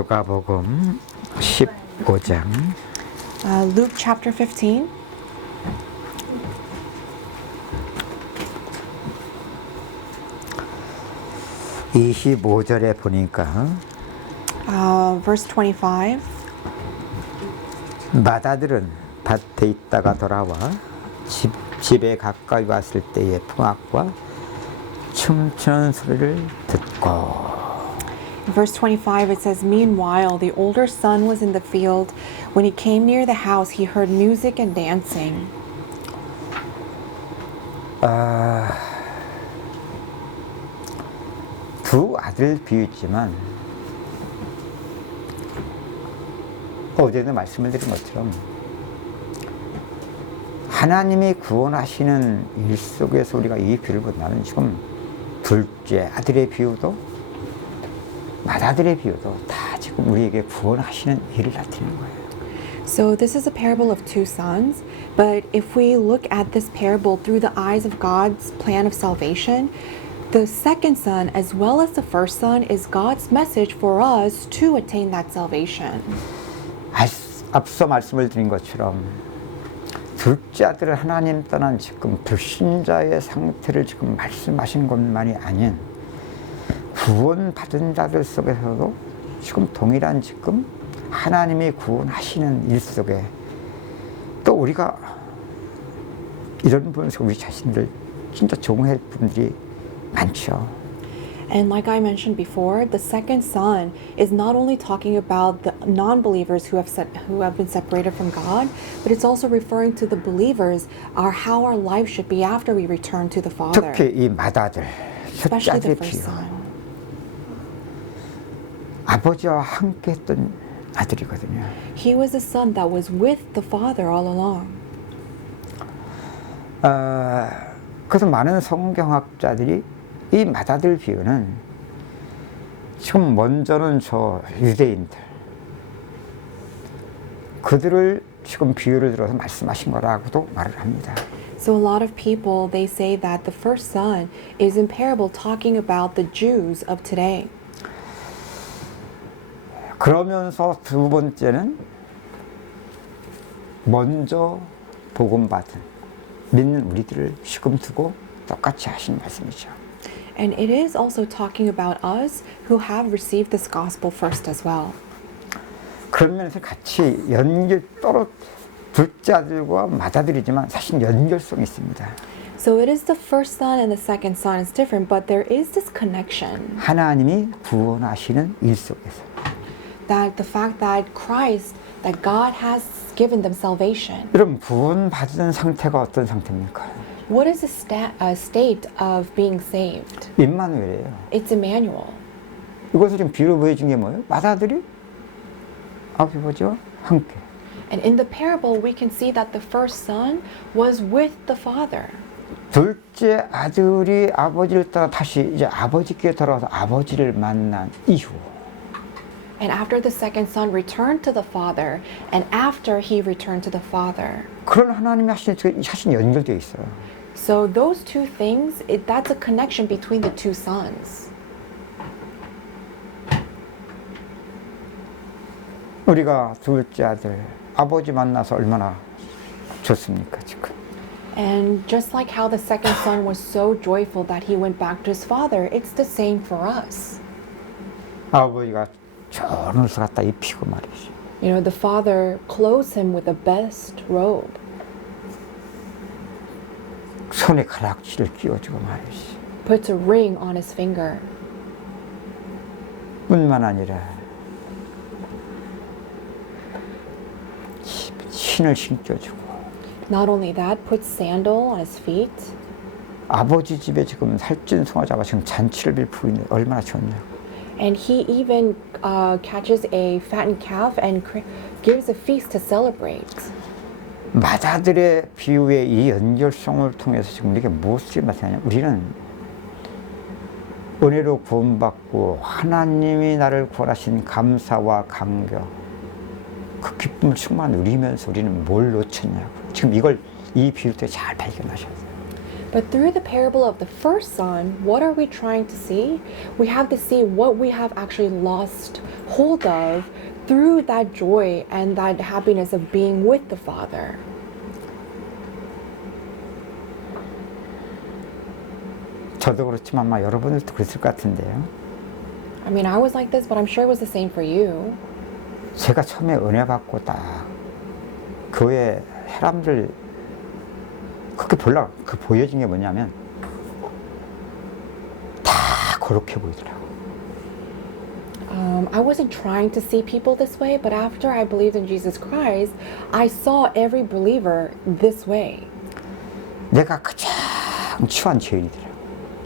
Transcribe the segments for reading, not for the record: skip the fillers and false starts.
누가복음 15장 Luke chapter 15, 25절에 보니까 verse 25. 마다들은 밭에 있다가 돌아와 집에 가까이 왔을 때의 풍악과 춤추는 소리를 듣고. In verse 25 it says, Meanwhile, the older son was in the field. When he came near the house, he heard music and dancing. 두 아들 비유지만 어제도 말씀을 드린 것처럼 하나님이 구원하시는 일 속에서 우리가 이 비유를 본다면 지금 둘째 아들의 비유도 맏아들의 비유도 다 지금 우리에게 구원하시는 일을 나타내는 거예요. So this is a parable of two sons, but if we look at this parable through the eyes of God's plan of salvation, the second son as well as the first son is God's message for us to attain that salvation. 앞서 말씀을 드린 것처럼 둘째 아들은 하나님 떠난 지금 불신자의 상태를 지금 말씀하신 것만이 아닌 구원받은 자들 속에서도 지금 동일한 지금 하나님이 구원하시는 일 속에 또 우리가 이런 부분에서 우리 자신들 진짜 적응할 분들이 많죠. And like I mentioned before, the second son is not only talking about the non-believers who have been separated from God, but it's also referring to the believers, how our life should be after we return to the Father. 특히 이 맏아들, 첫째 Especially the 아들의 first 비유. son. 아버지와 함께 했던 아들이거든요. He was a son that was with the Father all along. 그래서 많은 성경학자들이 이 맏아들 비유는 지금 먼저는 저 유대인들 그들을 지금 비유를 들어서 말씀하신 거라고도 말을 합니다. So a lot of people, they say that the first son is in parable talking about the Jews of today. 그러면서 두 번째는 먼저 복음 받은 믿는 우리들을 지금 두고 똑같이 하신 말씀이죠. And it is also talking about us who have received this gospel first as well. 그런 면에서 같이 연결 둘째 아들과 맏아들이지만 사실 연결성이 있습니다. So it is the first son and the second son is different, but there is this connection. 하나님이 구원하시는 일 속에서 That the fact that Christ, that God has given them salvation. 여러분 구원받은 상태가 어떤 상태입니까? What is the state of being saved? 임마누엘이에요. It's Emmanuel. 이것을 지금 비유로 보여준 게 뭐예요? 맏아들이 아버지와 함께. And in the parable, we can see that the first son was with the father. 둘째 아들이 아버지를 따라 다시 이제 아버지께 돌아와서 아버지를 만난 이후. And after the second son returned to the father, and after he returned to the father. 그런 하나님이 하신 연결되어 있어요. So those two things, that's a connection between the two sons. 우리가 둘째 아들 아버지 만나서 얼마나 좋습니까 지금? And just like how the second son was so joyful that he went back to his father, it's the same for us. 아버지가 좋은 옷을 갖다 입히고 말이지. You know, the father clothes him with the best robe. 손에 가락지를 끼워주고 말이지. Puts a ring on his finger. 뿐만 아니라 신을 신겨주고. Not only that, puts sandal on his feet. 아버지 집에 지금 살찐 송아지가 지금 잔치를 빌고 있는데 얼마나 좋냐고. And he even catches a fattened calf and gives a feast to celebrate. 맏아들의 비유의 이 연결성을 통해서 지금 우리가 무엇을 나타내냐? 우리는 은혜로 구원받고 하나님이 나를 구원하신 감사와 감격 그 기쁨을 충만히 누리면서 우리는 뭘 놓쳤냐고. 지금 이걸 이 비유 때 잘 발견하셔야 돼요. But through the parable of the first son, what are we trying to see? We have to see what we have actually lost hold of through that joy and that happiness of being with the Father. 저도 그렇지만 아마 여러분들도 그랬을 것 같은데요. I mean, I was like this, but I'm sure it was the same for you. 제가 처음에 은혜 받고 딱 교회 사람들 그렇게 보려고 그 보여진 게 뭐냐면 다 그렇게 보이더라고. I wasn't trying to see people this way, but after I believed in Jesus Christ, I saw every believer this way. 내가 가장 추한 죄인이더라고.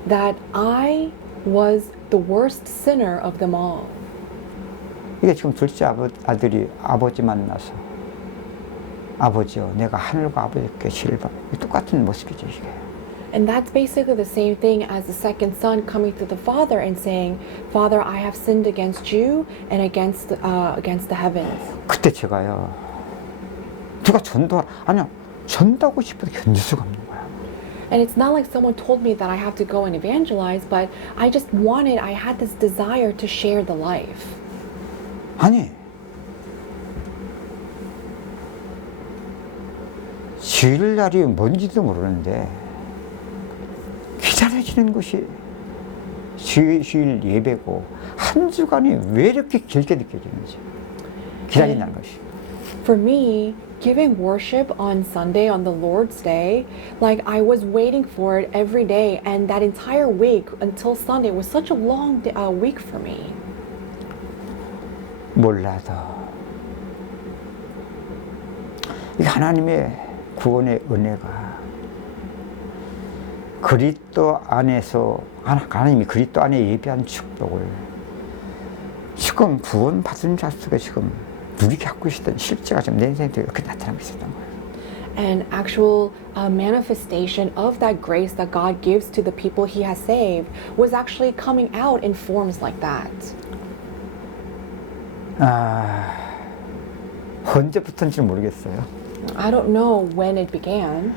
That I was the worst sinner of them all. 이게 지금 둘째 아들이 아버지 만나서 아버지요, 내가 하늘과 아버지께 시를 받. 똑같은 모습이죠 이게. And that's basically the same thing as the second son coming to the father and saying, Father, I have sinned against you and against the heavens. 그때 제가요, 누가 아니야, 전도하고 싶어도 견딜 수가 없는 거야. And it's not like someone told me that I have to go and evangelize, but I had this desire to share the life. 아니, 주일날이 뭔지도 모르는데 기다려지는 것이 주일 예배고 한 주간이 왜 이렇게 길게 느껴지는지 기다린다는 것이. For me, giving worship on Sunday, on the Lord's Day, like I was waiting for it every day, and that entire week until Sunday was such a long week for me. 몰라도 이 하나님의 구원의 은혜가 그리스도 안에서 하나님이 그리스도 안에 예비한 축복을 지금 구원 받은 자 속에 지금 누리게 하고 있었던 실제가 지금 내 인생에 이렇게 나타나고 있었던 거예요. An actual manifestation of that grace that God gives to the people He has saved was actually coming out in forms like that. 언제부터인지 모르겠어요. I don't know when it began,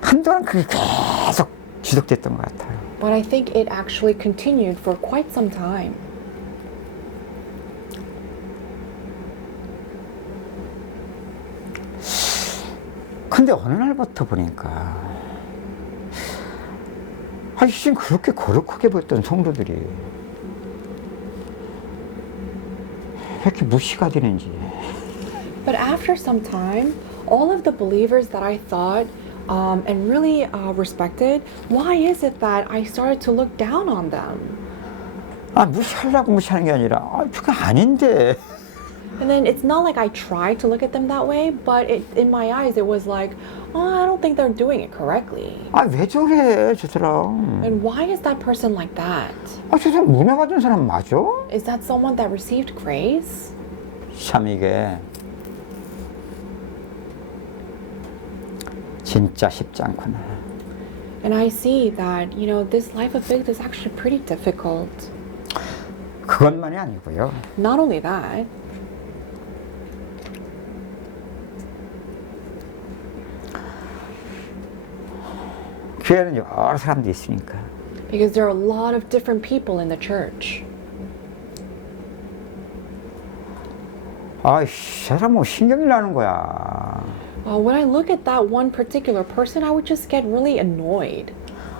한동안 그게 계속 지속됐던 것 같아요. but I think it actually continued for quite some time. 근데 어느 날부터 보니까 지금 그렇게 거룩하게 보였던 성도들이 왜 이렇게 무시가 되는지. But after some time, all of the believers that I thought and really respected, why is it that I started to look down on them? 무시하려고 무시하는 게 아니라 그게 아닌데. And then it's not like I tried to look at them that way, but in my eyes it was like, oh, I don't think they're doing it correctly. 왜 저래 저 사람. And why is that person like that? 저 사람 은혜 받은 사람 맞아? Is that someone that received grace? 참 이게 진짜 쉽지 않구나. And I see that, this life of faith is actually pretty difficult. 그것만이 아니고요. Not only that, 교회는 여러 사람들이 있으니까 because there are a lot of different people in the church. 저 사람 뭐 신경이 나는 거야. When I look at that one particular person, I would just get really annoyed.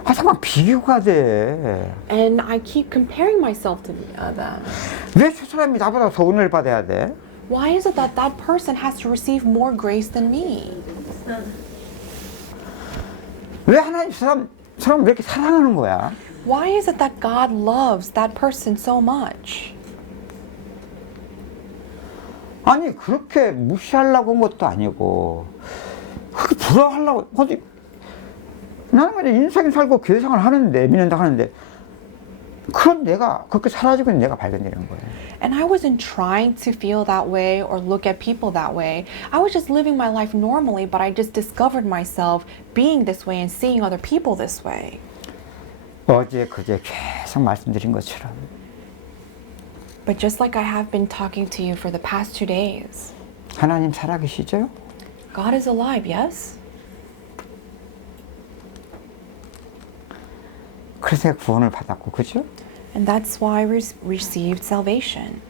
잠깐 비교가 돼. And I keep comparing myself to them. 왜 저 사람이 나보다 더 은혜를 받아야 돼? Why is it that that person has to receive more grace than me? 왜 하나님 사람 왜 이렇게 사랑하는 거야? Why is it that God loves that person so much? 아니 그렇게 무시하려고 한 것도 아니고 그렇게 부러워하려고. 나는 그냥 인생 살고 교회생활 하는데 믿는다 하는데 그런 내가 그렇게 사라지고 있는 내가 발견되는 거예요. And I wasn't trying to feel that way or look at people that way. I was just living my life normally, but I just discovered myself being this way and seeing other people this way. 어제 그제 계속 말씀드린 것처럼 But just like I have been talking to you for the past 2 days, 하나님 살아계시죠? God is alive, yes? 그래서 내가 구원을 받았고, 그죠? And that's why we received salvation.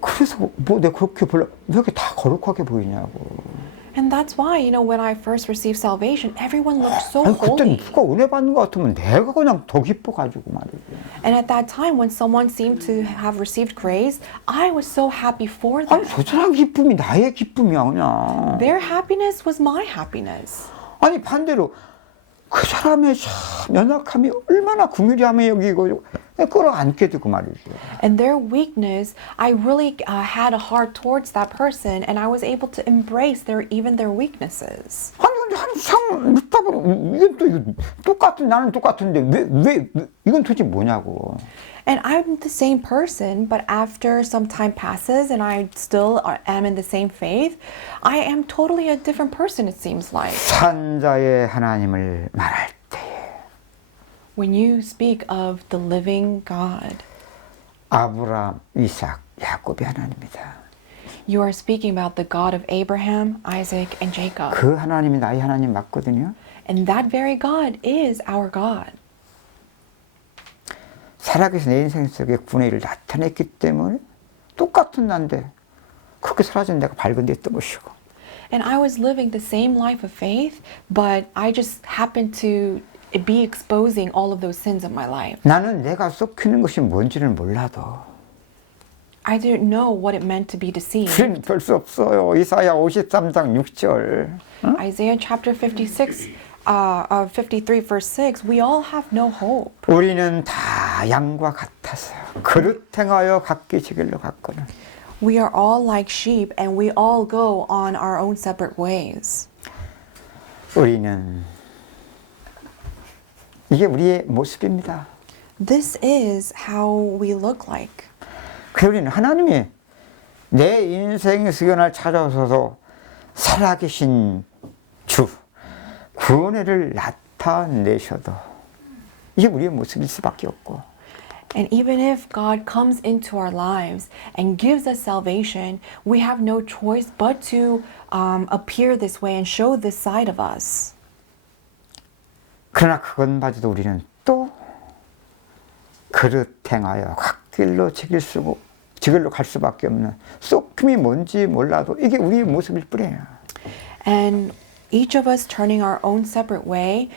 그래서 뭐 내가 그렇게 왜 이렇게 다 거룩하게 보이냐고. And that's why, when I first received salvation, everyone looked so 아니, 그때 holy. 누가 은혜 받는 것 같으면 내가 그냥 더 기뻐가지고 말이지. And at that time, when someone seemed to have received grace, I was so happy for them. 아니, 저 사람 기쁨이 나의 기쁨이야, 그냥. Their happiness was my happiness. 아니, 반대로 그 사람의 참 연약함이 얼마나 긍휼히 여기고 끌어안게 되고 말이죠. And their weakness, I really had a heart towards that person, and I was able to embrace even their weaknesses. 아니, 근데 한참 믿다 보면 이건 또 똑같은 나는 똑같은데 왜 이건 도대체 뭐냐고. And I'm the same person, but after some time passes and I still am in the same faith, I am totally a different person, it seems like. 산자의 하나님을 말할 때에 When you speak of the living God, 아브라함, 이삭, 야곱의 하나님이다. you are speaking about the God of Abraham, Isaac, and Jacob. 그 하나님이 나의 하나님 맞거든요. And that very God is our God. 살아계신 내 인생 속에 구원의 일을 나타냈기 때문에 똑같은 난데 그렇게 사라진 내가 밝은 데 있던 것이고. And I was living the same life of faith, but I just happened to be exposing all of those sins of my life. 나는 내가 썩히는 것이 뭔지를 몰라도 I didn't know what it meant to be deceived. 우리는 별 수 없어요. 이사야 53장 6절. Isaiah chapter 53 verse 6, we all have no hope. 우리는 다 양과 같아서 그릇 행하여 각기 제 길로 갔거늘. We are all like sheep and we all go on our own separate ways. 우리는 이게 우리의 모습입니다. This is how we look like. 그래서 우리는 하나님이 내 인생의 시간을 찾아서서 살아계신 주 구원의를 나타내셔도 이게 우리의 모습일 수밖에 없고. And even if God comes into our lives and gives us salvation, we have no choice but to appear this way and show this side of us. 그러나 그것마저도 우리는 또 그릇 행하여 갓길로 지길로 갈 수밖에 없는 썩힘이 뭔지 몰라도 이게 우리의 모습일 뿐이에요. And each of us turning our own separate way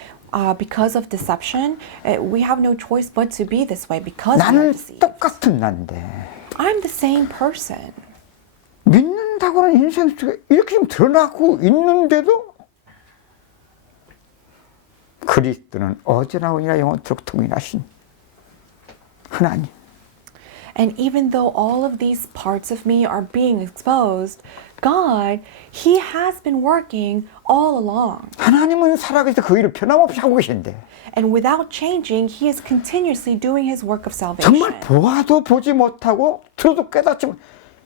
because of deception, we have no choice but to be this way because we are 나는 deceived. 똑같은 난데 I'm the same person. 믿는다고는 인생 속에 이렇게 좀 드러나고 있는데도 그리스도는 어제나 오늘이나 영원토록 동일하신 하나님. And even though all of these parts of me are being exposed, God, He has been working all along. 하나님은 살아계셔서 그 일을 변함없이 하고 계신데 And without changing, He is continuously doing His work of salvation. 정말 보아도 보지 못하고 들어도 깨닫지 못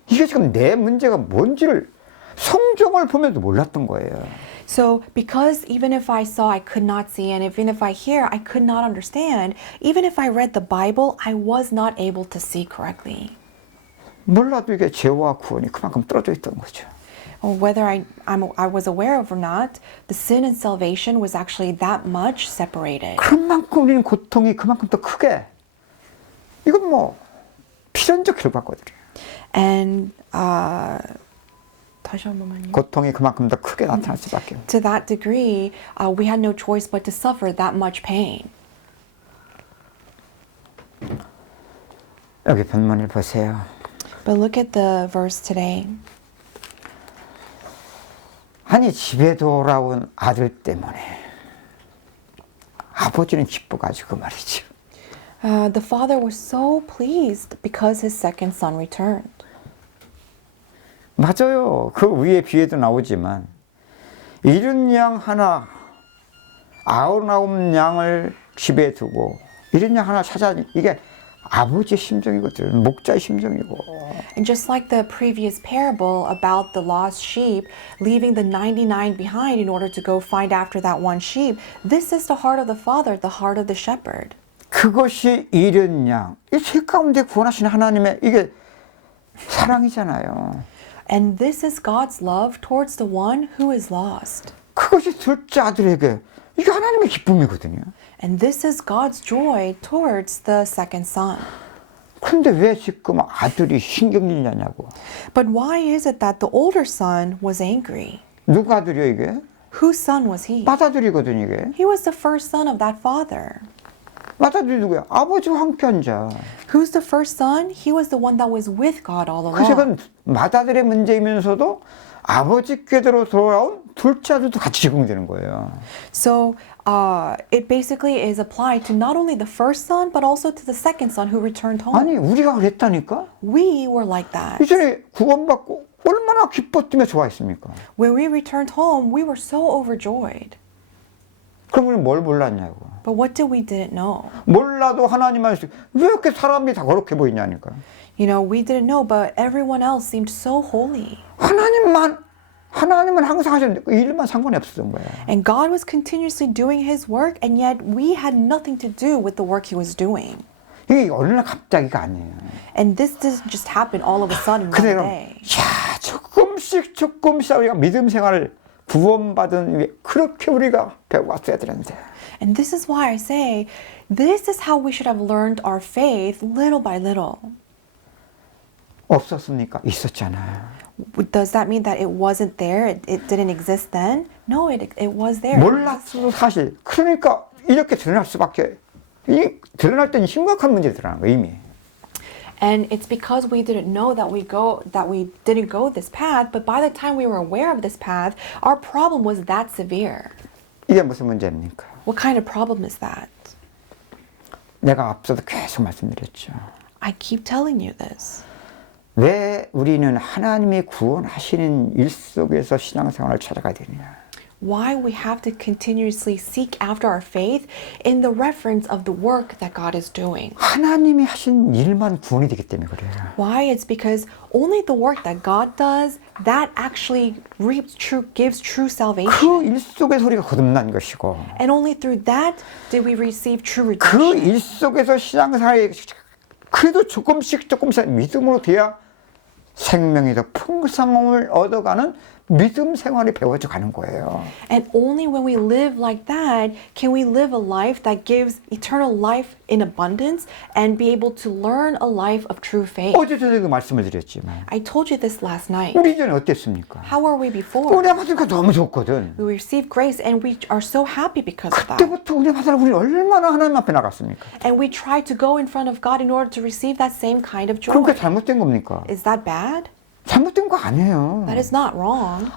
이게 지금 내 문제가 뭔지를 성경을 보면서 몰랐던 거예요. So, because even if I saw, I could not see, and even if I hear, I could not understand, even if I read the Bible, I was not able to see correctly. 몰라도 이게 죄와 구원이 그만큼 떨어져 있던 거죠. Or whether I was aware of or not, the sin and salvation was actually that much separated. 그만큼 우리는 고통이 그만큼 더 크게 이건 뭐 필연적 결과거든요. And 다시 한 번만요. 고통이 그만큼 더 크게 나타날 수밖에 없어요. To that degree, we had no choice but to suffer that much pain. 여기 본문을 보세요. But look at the verse today. 아니 집에 돌아온 아들 때문에 아버지는 기뻐가지고 말이죠. The father was so pleased because his second son returned. 맞아요. 그 위에 비에도 나오지만 이른 양 하나 99 양을 집에 두고 이른 양 하나 찾아 이게 아버지의 심정이거든. 목자의 심정이고. And just like the previous parable about the lost sheep leaving the 99 behind in order to go find after that one sheep, this is the heart of the father, the heart of the shepherd. 그것이 이른 양. 이 세 가운데 구원하시는 하나님의 이게 사랑이잖아요. And this is God's love towards the one who is lost. 그것이 둘째 아들에게 이게 하나님의 기쁨이거든요. And this is God's joy towards the second son. 그런데 왜 지금 아들이 신경질냐냐고. But why is it that the older son was angry? 누가 아들이요 이게? Whose son was he? 맏아들이거든 이게. He was the first son of that father. 맏아들이 누구야? 아버지와 함께 앉아. Who's the first son? He was the one that was with God all 그래서 along. 그건 맏아들의 문제이면서도 아버지께로 돌아온 둘째 아들도 같이 적용되는 거예요. So it basically is applied to not only the first son, but also to the second son who returned home. 아니 우리가 그랬다니까? We were like that. 이전에 구원받고 얼마나 기뻤으며 좋아했습니까? When we returned home, we were so overjoyed. 그럼 우리는 뭘 몰랐냐고. But what did we didn't know? 몰라도 하나님만 왜 이렇게 사람이 다 그렇게 보이냐니까. You know, we didn't know, but everyone else seemed so holy. 하나님은 항상 하셨는데 그 일만 상관이 없었던 거야. And God was continuously doing His work, and yet we had nothing to do with the work He was doing. 이게 어느 날 갑자기가 아니에요. And this doesn't just happen all of a sudden one 그대로 day. 야 조금씩 우리가 믿음 생활을 구원받은 위해 그렇게 우리가 배워왔어야 되는데. And this is why I say, this is how we should have learned our faith little by little. 없었습니까? 있었잖아요. Does that mean that it wasn't there? It didn't exist then? No, it was there. 몰랐어도 사실. 그러니까 이렇게 드러날 수밖에. 드러날 때는 심각한 문제 드러나는 거예요, 이미. And it's because we didn't know that we didn't go this path, but by the time we were aware of this path, our problem was that severe. 이게 무슨 문제입니까? What kind of problem is that? 내가 앞서도 계속 말씀드렸죠. I keep telling you this. 왜 우리는 하나님이 구원하시는 일 속에서 신앙생활을 찾아가야 되느냐? Why we have to continuously seek after our faith in the reference of the work that God is doing. 하나님이 하신 일만 구원이 되기 때문에 그래요. Why? It's because only the work that God does, that actually gives true salvation. 그 일 속에서 우리가 거듭난 것이고 And only through that did we receive true 그 redemption. 일 속에서 신앙생활이 그래도 조금씩 믿음으로 돼야 생명이 더 풍성함을 얻어가는 믿음 생활이 배워져 가는 거예요. And only when we live like that can we live a life that gives eternal life in abundance and be able to learn a life of true faith. 어제 저녁에 말씀을 드렸지만 I told you this last night. 우리 이전에 어땠습니까? How were we before? 은혜 받으니까 너무 좋거든. We received grace and we are so happy because of that. 그때부터 은혜 받으러 우리 얼마나 하나님 앞에 나갔습니까? And we try to go in front of God in order to receive that same kind of joy. 그럼 그게 잘못된 겁니까? Is that bad? 잘못된 거 아니에요. That is not wrong.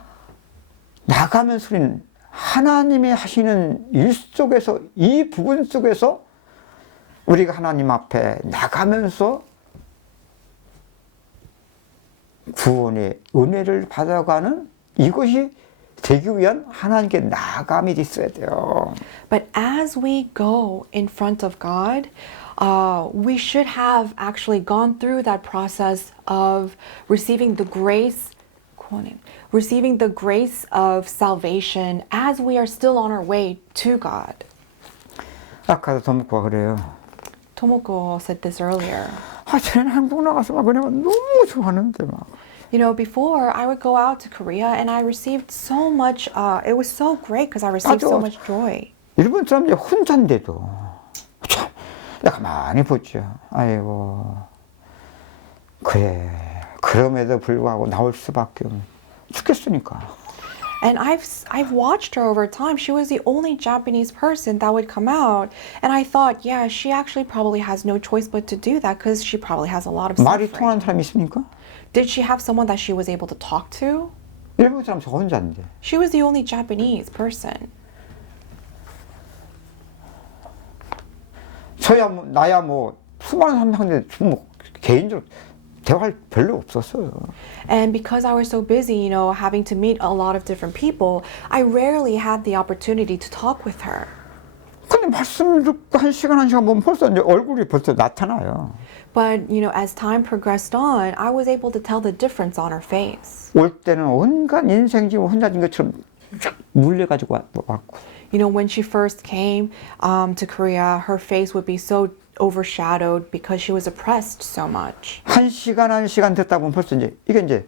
나가면서 우리는 하나님이 하시는 일 속에서 이 부분 속에서 우리가 하나님 앞에 나가면서 구원의 은혜를 받아가는 이것이 되기 위한 하나님께 나감이 있어야 돼요. But as we go in front of God, we should have actually gone through that process of receiving the grace of salvation as we are still on our way to God. 아까도 도목과 그래요. Tomoko said this earlier. 쟤는 한국 나가서 막 은혜가 너무 좋아하는데 막. You know, before I would go out to Korea and I received so much, it was so great because I received so much joy. 일본 사람들이 혼자인데도 참 내가 많이 보죠. 아이고 그래 그럼에도 불구하고 나올 수밖에 없는 죽겠으니까. And I've watched her over time. She was the only Japanese person that would come out, and I thought, yeah, she actually probably has no choice but to do that because she probably has a lot of 말이 suffering. 통하는 사람이 있습니까? Did she have someone that she was able to talk to? 일본 사람 저 혼자인데. She was the only Japanese person. 저야 뭐 나야 뭐 수많은 사람한테 뭐 개인적으로 대화할 별로 없었어요. And because I was so busy, you know, having to meet a lot of different people, I rarely had the opportunity to talk with her. 근데 말씀을 듣고 한 시간 보면 벌써 이제 얼굴이 벌써 나타나요. But, you know, as time progressed on, I was able to tell the difference on her face. 올 때는 온갖 인생지고 혼자진 것처럼 쫙 물려가지고 왔고. You know, when she first came to Korea, her face would be so overshadowed because she was oppressed so much. 한 시간 듣다 보면 벌써 이제 이게 이제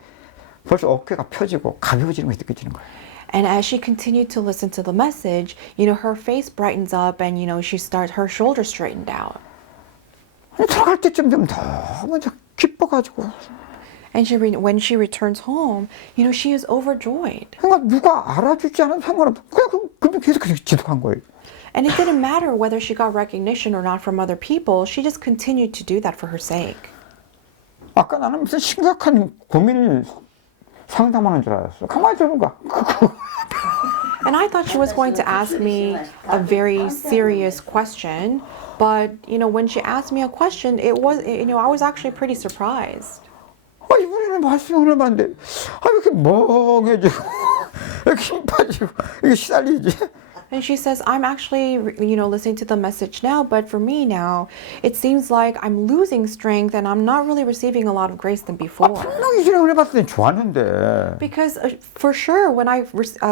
벌써 어깨가 펴지고 가벼워지는 것이 느껴지는 거예요. And as she continued to listen to the message, her face brightens up and, her shoulders straightened out. 들어갈 때쯤 되면 너무 기뻐가지고. And when she returns home, she is overjoyed. 그러니까 누가 알아주지 않으면 상관없어. 그냥 계속 지속한 거예요. And it didn't matter whether she got recognition or not from other people. She just continued to do that for her sake. 아까 나는 무슨 심각한 고민을 상담하는 줄 알았어. 가만히 들은 거야. And I thought she was going to ask me a very serious question. But, when she asked me a question, I was actually pretty surprised. 이번에는 말씀을 봤는데, 왜 이렇게 멍해지고, 왜 이렇게 힘 빠지고, 이게 시달리지? And she says, I'm actually, listening to the message now, but for me now, it seems like I'm losing strength and I'm not really receiving a lot of grace than before. 분명히 이전에 은혜 받을 땐 좋았는데. Because for sure, when I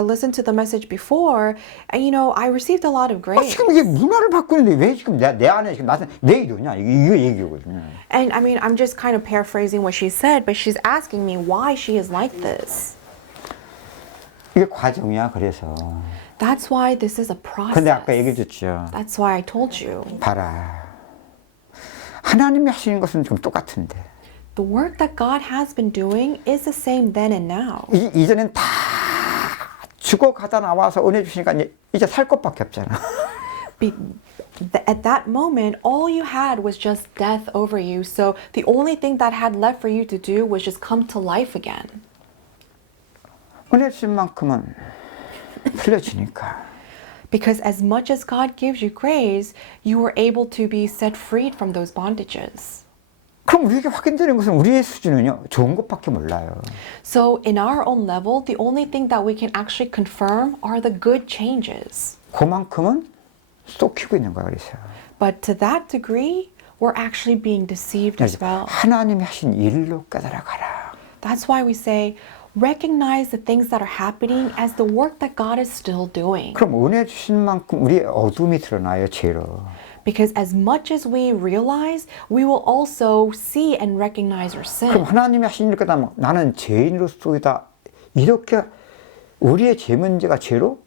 listened to the message before, I received a lot of grace. 지금 이게 문화를 바꾸는데 왜 지금 내 안에 지금 나한테 왜 이러냐? 이거 얘기거든요. And I'm just kind of paraphrasing what she said, but she's asking me why she is like this. 이게 과정이야, 그래서. That's why this is a process. 근데 아까 얘기해 줬죠. That's why I told you. 봐라. 하나님이 하시는 것은 좀 똑같은데. The work that God has been doing is the same then and now. 이전엔 다 죽어가다 나와서 은혜 주시니까 이제 살 것밖에 없잖아. At that moment, all you had was just death over you. So the only thing that had left for you to do was just come to life again. 은혜 주신 만큼은 풀려지니까. Because as much as God gives you grace, you were able to be set freed from those bondages. 그럼 우리에게 확인되는 것은 우리의 수준은요, 좋은 것밖에 몰라요. So in our own level, the only thing that we can actually confirm are the good changes. 그만큼은 쏟기고 있는 거야, 그래서. But to that degree, we're actually being deceived as well. 하나님이 하신 일로 깨달아가라. That's why we say, recognize the things that are happening as the work that God is still doing. 그럼 은혜 주신 만큼 우리의 어둠이 드러나요, 죄로. Because as much as we realize, we will also see and recognize our 그럼 sin. 하나님이 하신 일 깨달으면 나는 죄인으로서이다. 이렇게 우리의 죄 문제가 죄로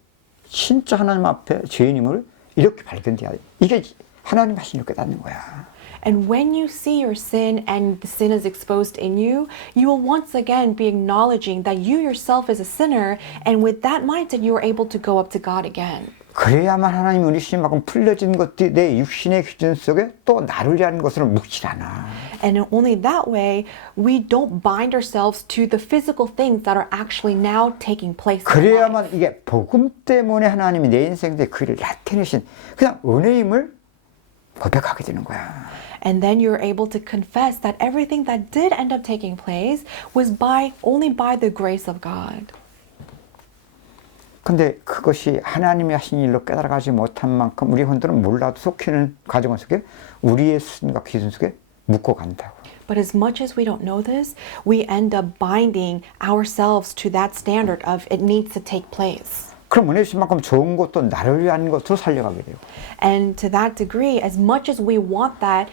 진짜 하나님 앞에 죄인임을 이렇게 발견돼야 돼. 이게 하나님 하신 일 깨닫는 거야. And when you see your sin and the sin is exposed in you, you will once again be acknowledging that you yourself is a sinner, and with that mindset, you are able to go up to God again. 그래야만 하나님이 우리 신만큼 풀려진 것들이 내 육신의 기준 속에 또 나를 위한 것으로 묵질 않아. And only that way, we don't bind ourselves to the physical things that are actually now taking place in our life. 그래야만 이게 복음 때문에 하나님이 내 인생에 그 일을 나타내신 그냥 은혜임을 고백하게 되는 거야. And then you're able to confess that everything that did end up taking place was only by the grace of God. 근데 그것이 하나님이 하신 일로 깨달아가지 못한 만큼 우리 혼들은 몰라도 속히는 과정 속에 우리의 수준과 기준 속에 묶고 간다고. But as much as we don't know this, we end up binding ourselves to that standard of it needs to take place. 그럼 은혜 주신 만큼 좋은 것도 나를 위한 것으로 살려가게 돼요. And to that degree, as much as we want that,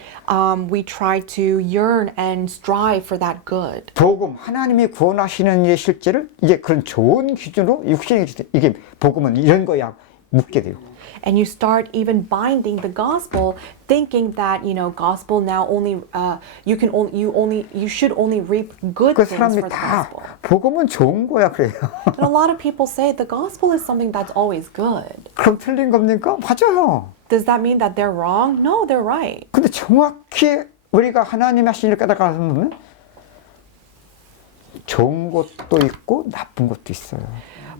we try to yearn and strive for that good. 복음, 하나님이 구원하시는 일의 실제를 이제 그런 좋은 기준으로 육신의 기준, 이게 복음은 이런 거야 묻게 돼요. And you start even binding the gospel, thinking that gospel now only you should only reap good 그 things for 사람들이 the 다 gospel. 복음은 좋은 거야 그래요. And a lot of people say the gospel is something that's always good. 그럼 틀린 겁니까? 맞아요. Does that mean that they're wrong? No, they're right. 근데 정확히 우리가 하나님의 하신 일을 깨달아가서 보면 좋은 것도 있고 나쁜 것도 있어요.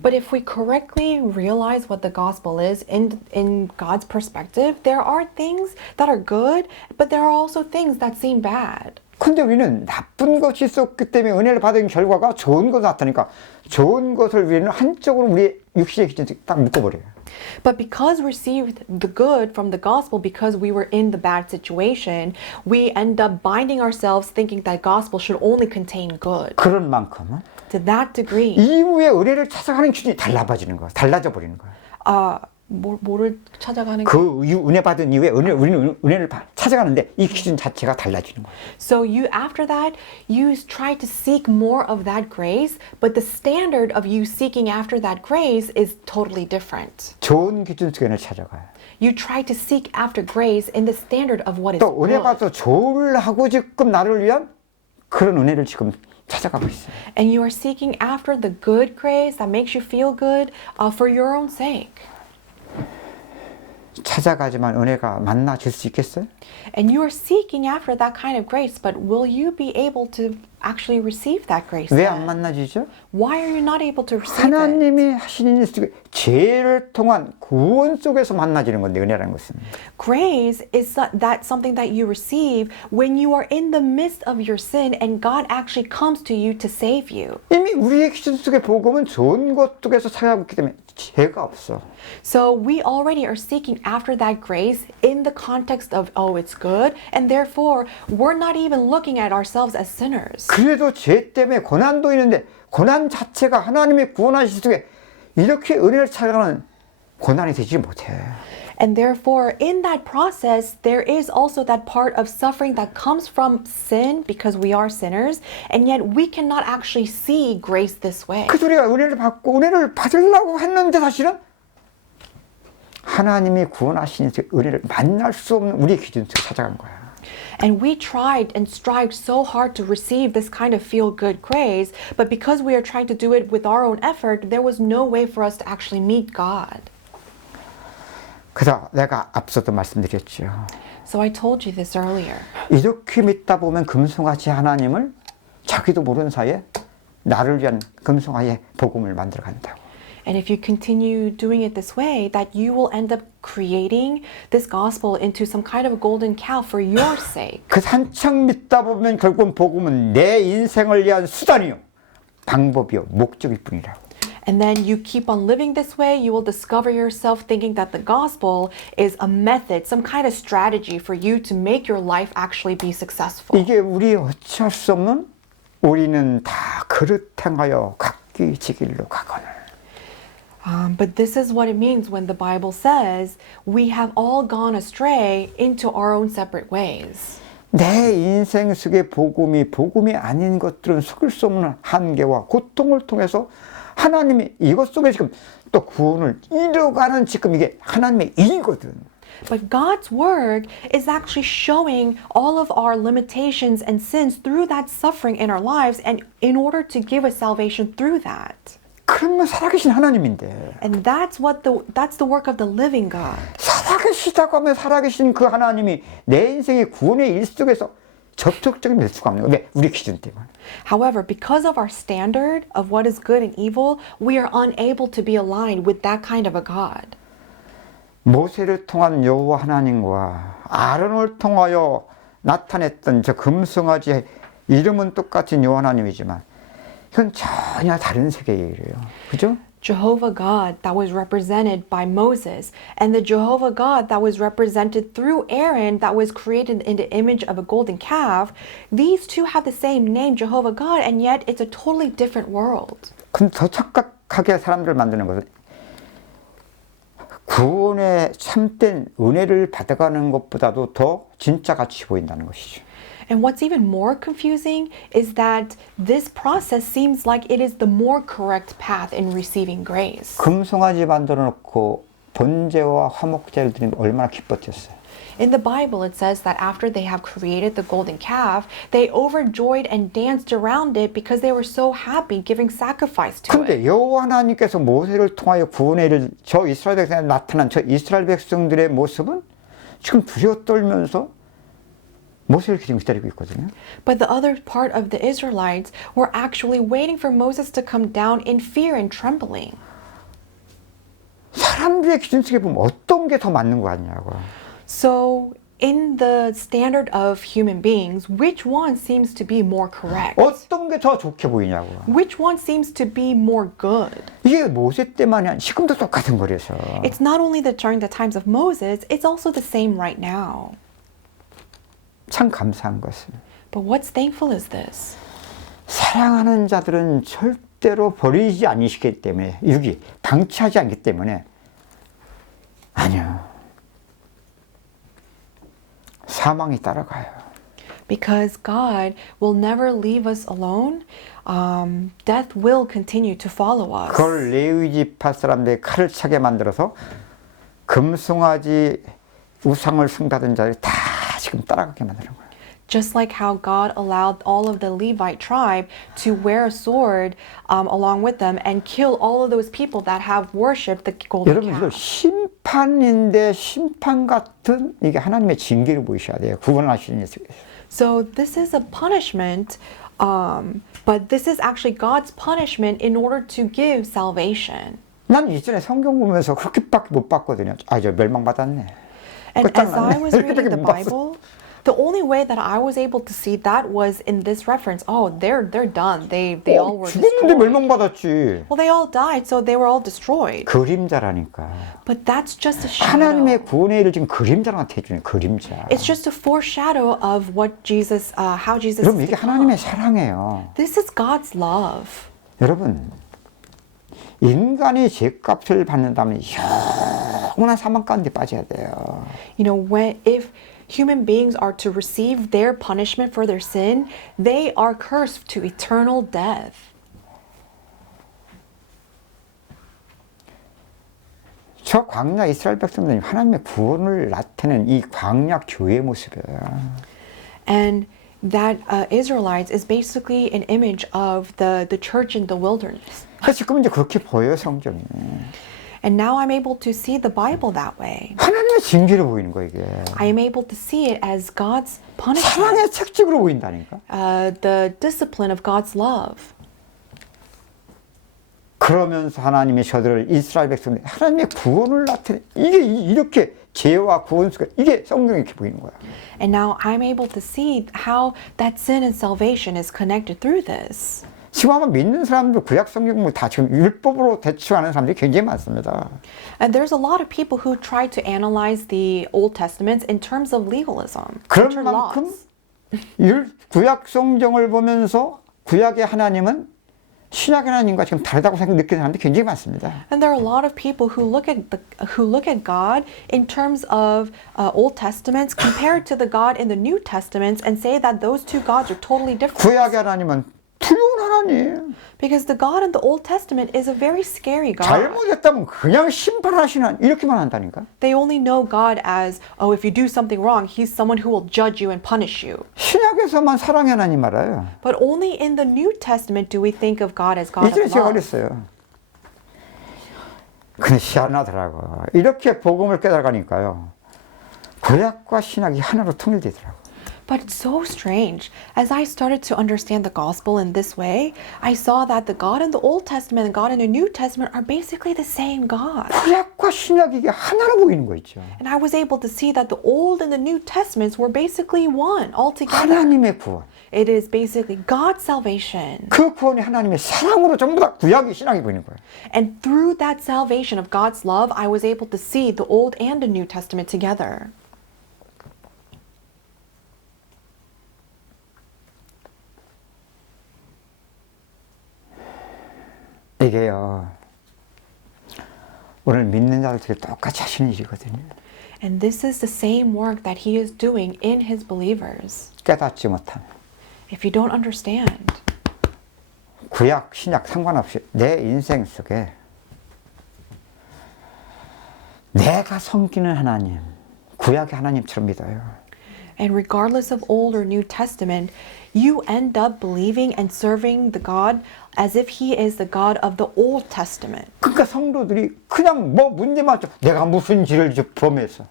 But if we correctly realize what the gospel is in God's perspective, there are things that are good, but there are also things that seem bad. 근데 우리는 나쁜 것이 있었기 때문에 은혜를 받은 결과가 좋은 것이 나타나니까 좋은 것을 우리는 한쪽으로 우리의 육신의 기준에 딱 묶어버려요. But because we received the good from the gospel, because we were in the bad situation, we end up binding ourselves thinking that gospel should only contain good. 그런 만큼은 To that degree, 이후에 은혜를 찾아가는 기준이 달라져 버리는 거야. 뭐를 찾아가는 그 은혜 받은 이후에 우리는 은혜를 찾아가는데 이 기준 자체가 달라지는 거예요. So you after that, you try to seek more of that grace, but the standard of you seeking after that grace is totally different. 좋은 기준 속에 은혜를 찾아가요. You try to seek after grace in the standard of what is 또 은혜 good. 받아서 좋으려고 지금 나를 위한 그런 은혜를 지금 찾아가고 있어요. And you are seeking after the good grace that makes you feel good for your own sake. 찾아가지만 은혜가 만나질 수 있겠어요? And you are seeking after that kind of grace, but will you be able to actually receive that grace? 왜 안 then? 만나지죠? Why are you not able to receive it? 하나님이 하시는 일 속에 죄를 통한 구원 속에서 만나지는 건데 은혜라는 것은 Grace is that something that you receive when you are in the midst of your sin and God actually comes to you to save you. 이미 우리의 기준 속에 복음은 좋은 것 속에서 찾아가고 있기 때문에 죄가 없어. So we already are seeking after that grace in the context of, oh, it's good, and therefore we're not even looking at ourselves as sinners. 그래도 죄 때문에 고난도 있는데 고난 자체가 하나님의 구원하실 속에 이렇게 은혜를 찾아가는 고난이 되지 못해. And therefore, in that process, there is also that part of suffering that comes from sin because we are sinners, and yet we cannot actually see grace this way. 그래서 우리가 은혜를 받고 은혜를 받으려고 했는데 사실은 하나님이 구원하신 은혜를 만날 수 없는 우리의 기준 속에 찾아간 거야. And we tried and strived so hard to receive this kind of feel-good grace, but because we are trying to do it with our own effort, there was no way for us to actually meet God. 그래서 내가 앞서도 말씀드렸죠. So I told you this earlier. 이렇게 믿다 보면 금송아지 하나님을 자기도 모르는 사이에 나를 위한 금송아지의 복음을 만들어 간다고. And if you continue doing it this way, that you will end up creating this gospel into some kind of a golden cow for your sake. 그 한창 믿다 보면 결국은 복음은 내 인생을 위한 수단이요, 방법이요, 목적일 뿐이라고. And then you keep on living this way, you will discover yourself thinking that the gospel is a method, some kind of strategy for you to make your life actually be successful. 이게 우리 어찌할 수 없는 우리는 다 그릇 행하여 각기 지 길로 가거늘. But this is what it means when the Bible says we have all gone astray into our own separate ways. 내 인생 속의 복음이 아닌 것들은 속일 수 없는 한계와 고통을 통해서 하나님이 이것 속에 지금 또 구원을 이뤄가는 지금 이게 하나님의 일이거든. But God's word is actually showing all of our limitations and sins through that suffering in our lives and in order to give us salvation through that. 그러면 살아계신 하나님인데 And that's the work of the living God. 살아계시다고 하면 살아계신 그 하나님이 내 인생의 구원의 일 속에서 적극적인 될 수가 없는 거예요. 왜? 우리 기준 때문에. However, because of our standard of what is good and evil, we are unable to be aligned with that kind of a God. 모세를 통한 여호와 하나님과 아론을 통하여 나타냈던 저 금송아지의 이름은 똑같은 여호와 하나님이지만 이건 전혀 다른 세계의 일이에요. 그죠? Jehovah God that was represented by Moses and the Jehovah God that was represented through Aaron that was created in the image of a golden calf, these two have the same name, Jehovah God, and yet it's a totally different world. 근데 더 착각하게 사람들을 만드는 것은 구원의 참된 은혜를 받아가는 것보다도 더 진짜 같이 보인다는 것이죠. And what's even more confusing is that this process seems like it is the more correct path in receiving grace. 금송아지 만들어 놓고 번제와 화목제를 드리면 얼마나 기뻤겠어요. In the Bible, it says that after they have created the golden calf, they overjoyed and danced around it because they were so happy giving sacrifice to it. 근데 여호와 하나님께서 모세를 통하여 구원의 일을 저 이스라엘 백성에 나타난 저 이스라엘 백성들의 모습은 지금 두려워 떨면서 모세를 기다리고 있거든요. But the other part of the Israelites were actually waiting for Moses to come down in fear and trembling. 사람들의 기준 속에 보면 어떤 게 더 맞는 거 아니냐고. So, in the standard of human beings, which one seems to be more correct? 어떤 게 더 좋게 보이냐고. Which one seems to be more good? 이게 모세 때만이 아니라 지금도 똑같은 거라서. It's not only that during the times of Moses, it's also the same right now. 참 감사한 것은 But what's thankful is this. 사랑하는 자들은 절대로 버리지 않으시기 때문에 방치하지 않기 때문에 아니요. 사망이 따라가요. Because God will never leave us alone, death will continue to follow us. 그걸 레위 지파 사람들이 칼을 차게 만들어서 금송아지 우상을 숭배하던 자들이 다 지금 따라가게 만드는 거예요. Just like how God allowed all of the Levite tribe to wear a sword along with them and kill all of those people that have worshipped the golden 여러분 이거 calf. 심판인데 심판 같은 이게 하나님의 징계를 보이셔야 돼요. 구원하시는 예수께서. So this is a punishment, but this is actually God's punishment in order to give salvation. 난 이전에 성경 보면서 그렇게밖에 못 봤거든요. 아, 저 멸망받았네. And as I 끝장났네. was reading 이렇게밖에 the 못 봤어. Bible, the only way that I was able to see that was in this reference. Oh, they're done. They all were 죽었는데 destroyed. 멸망받았지. Well, they all died, so they were all destroyed. 그림자라니까. But that's just a 하나님의 shadow. 구원의 일을 지금 그림자한테 해주는 그림자. It's just a foreshadow of what Jesus, how Jesus 여러분 is 이게 to 하나님의 come. 사랑이에요. This is God's love. 여러분 인간이 죄값을 받는다면 영원한 사망 가운데 빠져야 돼요. You know, if human beings are to receive their punishment for their sin, they are cursed to eternal death. 저 광야 이스라엘 백성들이 하나님의 구원을 나타내는 이 광야 교회의 모습이에요. And that Israelites is basically an image of the church in the wilderness. 그래서 지금 이제 그렇게 보여요 성경이. And now I'm able to see the Bible that way. 하나님의 징계로 보이는 거 이게. I am able to see it as God's punishment, 사랑의 책찍으로 보인다니까. the discipline of God's love. 그러면서 하나님이 저들을 이스라엘 백성들 하나님의 구원을 나타내 이게 이렇게 죄와 구원 속에 이게 성경에 이렇게 보이는 거야. And now I'm able to see how that sin and salvation is connected through this. 지금 아마 믿는 사람들 구약 성경 다 지금 율법으로 대처하는 사람들이 굉장히 많습니다. And there's a lot of people who try to analyze the Old Testament in terms of legalism. 그런 in 만큼 laws. 구약 성경을 보면서 구약의 하나님은 신약의 하나님과 지금 다르다고 느끼는 사람들이 굉장히 많습니다. And there are a lot of people who look at God in terms of Old Testaments compared to the God in the New Testaments and say that those two gods are totally different. 구약의 하나님은 두려운 하나님. Because the God in the Old Testament is a very scary God. 잘못했다면 그냥 심판하시는 이렇게만 한다니까. They only know God as, oh, if you do something wrong, He's someone who will judge you and punish you. 신약에서만 사랑의 하나님 알아요. But only in the New Testament do we think of God as God 이전에 of 제가 love. 그랬어요. 근데 희한하더라고. 이렇게 복음을 깨달아가니까요. 구약과 신약이 하나로 통일되더라고. But it's so strange. As I started to understand the gospel in this way, I saw that the God in the Old Testament and God in the New Testament are basically the same God. 구약과 신약이 이게 하나로 보이는 거 있죠. And I was able to see that the Old and the New Testaments were basically one altogether. 하나님의 구원. It is basically God's salvation. 그 구원이 하나님의 사랑으로 전부 다 구약이 신약이 보이는 거예요. And through that salvation of God's love, I was able to see the Old and the New Testament together. 이게요. 오늘 믿는 자들이 똑같이 하시는 일이거든요. And this is the same work that He is doing in His believers. 깨닫지 못하면 If you don't understand, 구약, 신약 상관없이 내 인생 속에 내가 섬기는 하나님, 구약의 하나님처럼 믿어요. and regardless of Old or New Testament, you end up believing and serving the God as if He is the God of the Old Testament. 그러니까 성도들이 그냥 뭐 문제 맞죠. 내가 무슨 죄를 범했어.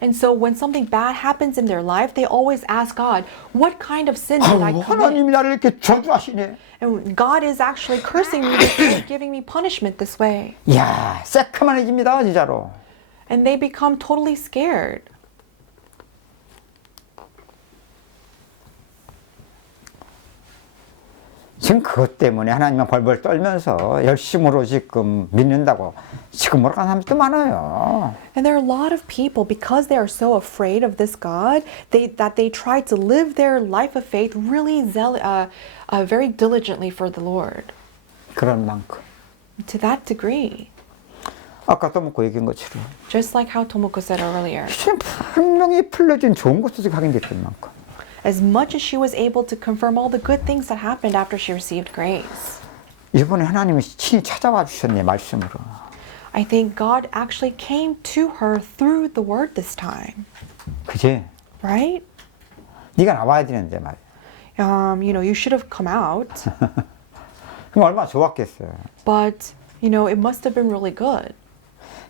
And so when something bad happens in their life, they always ask God, what kind of sin did I 아유, commit? 하나님이 나를 이렇게 저주하시네. And God is actually cursing me because He's giving me punishment this way. 이야, 새카만해집니다, 진짜로. And they become totally scared. 지금 그것 때문에 하나님은 벌벌 떨면서 열심으로 지금 믿는다고 지금 뭐라고 하는 사람도 많아요. And there are a lot of people, because they are so afraid of this God, that they try to live their life of faith really very diligently for the Lord. 그런 만큼 To that degree. 아까 또먹고 얘기한 것처럼 Just like how Tomoko said earlier. 지금 분명히 풀려진 좋은 것들이 확인됐던 만큼 As much as she was able to confirm all the good things that happened after she received grace, 이번에 하나님이 친히 찾아와 주셨네 말씀으로. I think God actually came to her through the word this time, 그지? right? 네가 나와야 되는데 말이야. You should have come out, 그럼 얼마나 좋았겠어요. but, it must have been really good.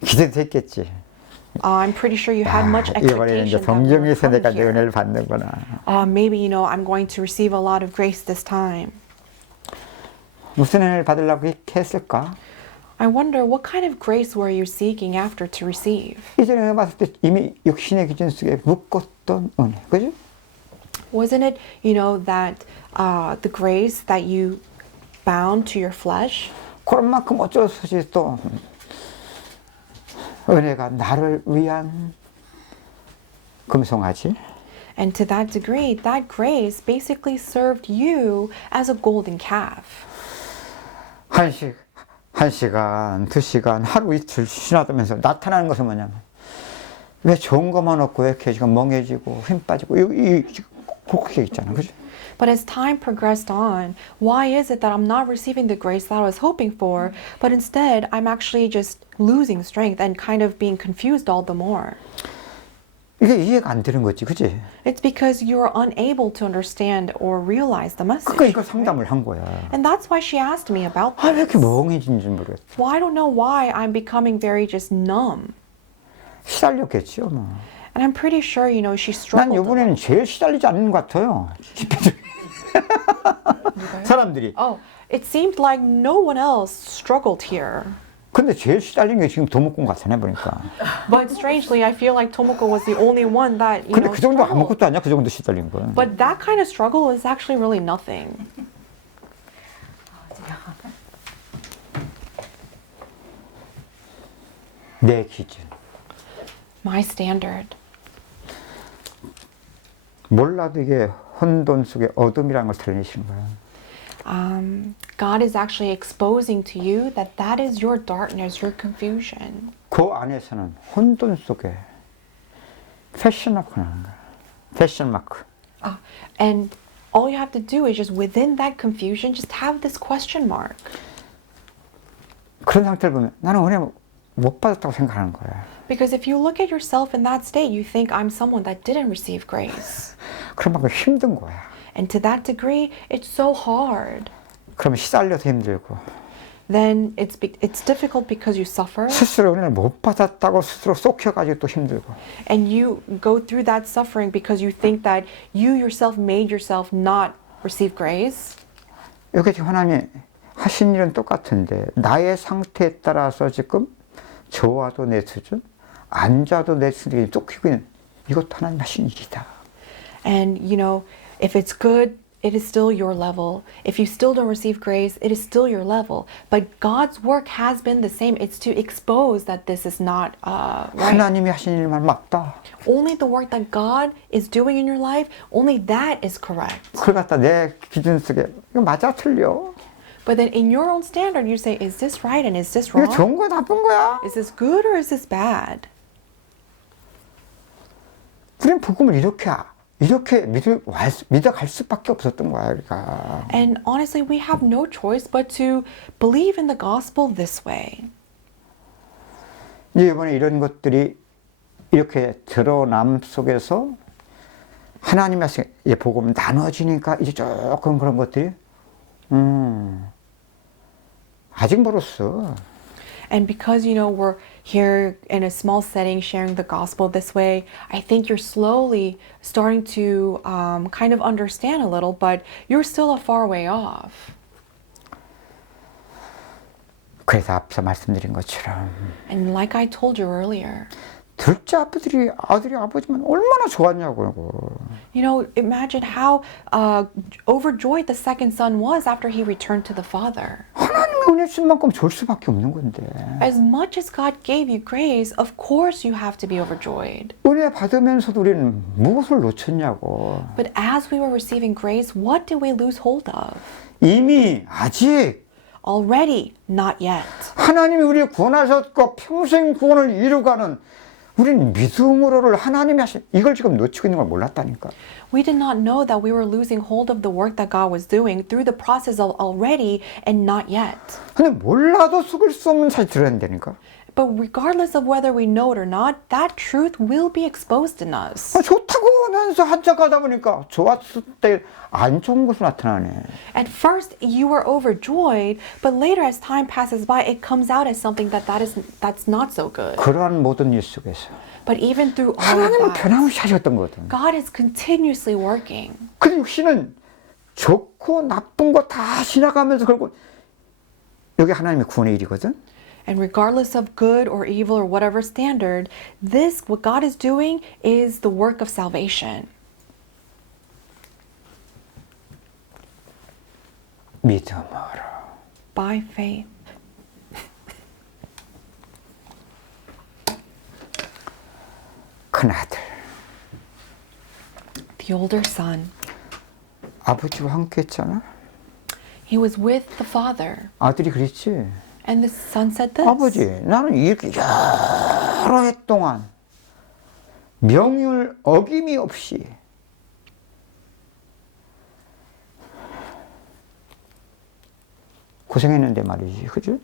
기대도 했겠지. I'm pretty sure you had much 이번에 이제 expectation that we would 성경에서 come 내가 내 here. 은혜를 받는구나. Maybe, I'm going to receive a lot of grace this time. 무슨 은혜를 받으려고 이렇게 했을까? I wonder what kind of grace were you seeking after to receive? 이전에 봤을 때 이미 육신의 기준 속에 묶었던 은혜, 그죠? Wasn't it, that the grace that you bound to your flesh? 그런 만큼 어쩔 수 없이 또 은혜가 나를 위한 금송아지, And to that degree, that grace basically served you as a golden calf. 한 시간, 2시간, 하루 이틀 지나다면서 나타나는 것은 뭐냐면 왜 좋은 것만 없고 왜 이렇게 지금 멍해지고 힘 빠지고 그렇게 있잖아, 그죠? But as time progressed on, why is it that I'm not receiving the grace that I was hoping for, but instead I'm actually just losing strength and kind of being confused all the more? 이게 이해가 안 되는 거지, 그지? It's because you're unable to understand or realize the message. 그러니까 이걸 상담을 한 거야. And that's why she asked me about 아, 왜 이렇게 this. 멍해진지 모르겠어. Well, I don't know why I'm becoming very just numb. 시달렸겠죠, 뭐. And I'm pretty sure, she 난 struggled. a 이번에는 lot. 제일 시달리지 않는 것 같아요. 집회 중에. 사람들이. Oh, it seemed like no one else struggled here. 근데 제일 시달린 게 지금 도목공 같아네, 보니까. But strangely, I feel like Tomoko was the only one that, 근데 그 정도 struggled. 아무것도 아니야, 그 정도 시달린 건. But that kind of struggle is actually really nothing. 내 기준. My standard. 몰라도 이게 혼돈 속에 어둠이라는 걸 드러내시는 거야. God is actually exposing to you that that is your darkness, your confusion. 그 안에서는 혼돈 속에 패션 마크가 나는 거야. 패션 마크. And all you have to do is just within that confusion, just have this question mark. 그런 상태를 보면 나는 은혜 못 받았다고 생각하는 거야. Because if you look at yourself in that state, you think I'm someone that didn't receive grace. 그런 만큼 힘든 거야. And to that degree, it's so hard. 그러면 시달려서 힘들고 Then it's difficult because you suffer 스스로 은혜를 못 받았다고 스스로 쏙혀가지고 또 힘들고 and you go through that suffering because you think that you yourself made yourself not receive grace. 이렇게 지금 하나님이 하신 일은 똑같은데 나의 상태에 따라서 지금 좋아도 내 수준, 안 좋아도 내 수준이 쫓기고 있는 이것도 하나님 하신 일이다. And if it's good, it is still your level. If you still don't receive grace, it is still your level. But God's work has been the same. It's to expose that this is not right. 하나님이 하신 일만 맞다. Only the work that God is doing in your life, only that is correct. 그걸 갖다 내 기준 속에 이거 맞아 틀려. But then in your own standard, you say, is this right and is this 이거 wrong? 좋은 거야 나쁜 거야? Is this good or is this bad? 우리는 복음을 이렇게 믿어갈 수밖에 없었던 거야, 우리가. And honestly, we have no choice but to believe in the gospel this way. 이제 이번에 이런 것들이 이렇게 드러남 속에서 하나님의 말씀, 복음 나눠지니까 이제 조금 그런 것들이 아직 멀었어. And because, we're here in a small setting sharing the gospel this way, I think you're slowly starting to kind of understand a little, but you're still a far way off. 그래서 앞서 말씀드린 것처럼 And like I told you earlier, 둘째 아들이 아버지면 얼마나 좋았냐고. Imagine how overjoyed the second son was after he returned to the father. 하나님의 은혜 준 만큼 줄 수밖에 없는 건데. As much as God gave you grace, of course you have to be overjoyed. 은혜 받으면서도 우리는 무엇을 놓쳤냐고. But as we were receiving grace, what did we lose hold of? 이미 아직 Already, not yet. 하나님이 우리를 구원하셨고 평생 구원을 이루가는 우리는 믿음으로를 하나님이 하신 이걸 지금 놓치고 있는 걸 몰랐다니까. We did not know that we were losing hold of the work that God was doing through the process of already and not yet. 근데 몰라도 속을 수 없는 사실 들어야 된다니까. But regardless of whether we know it or not, that truth will be exposed in us. 좋다고 하면서 한참 가다 보니까 좋았을 때 안 좋은 것이 나타나네. At first, you were overjoyed, but later, as time passes by, it comes out as something that's not so good. 그러한 모든 일 속에서 But even through all 하나님은 of that, 변함없이 하셨던 거거든. God is continuously working. 그 육신은 좋고 나쁜 거 다 지나가면서 결국 여기 하나님의 구원의 일이거든. And regardless of good or evil or whatever standard, what God is doing is the work of salvation. 믿음으로. By faith. 큰아들. The older son. 아버지와 함께 했잖아. He was with the father. 아들이 그랬지. And the son said this. 아버지, 나는 이렇게 여러 해 동안 명율 어김이 없이 고생했는데 말이지, 그죠?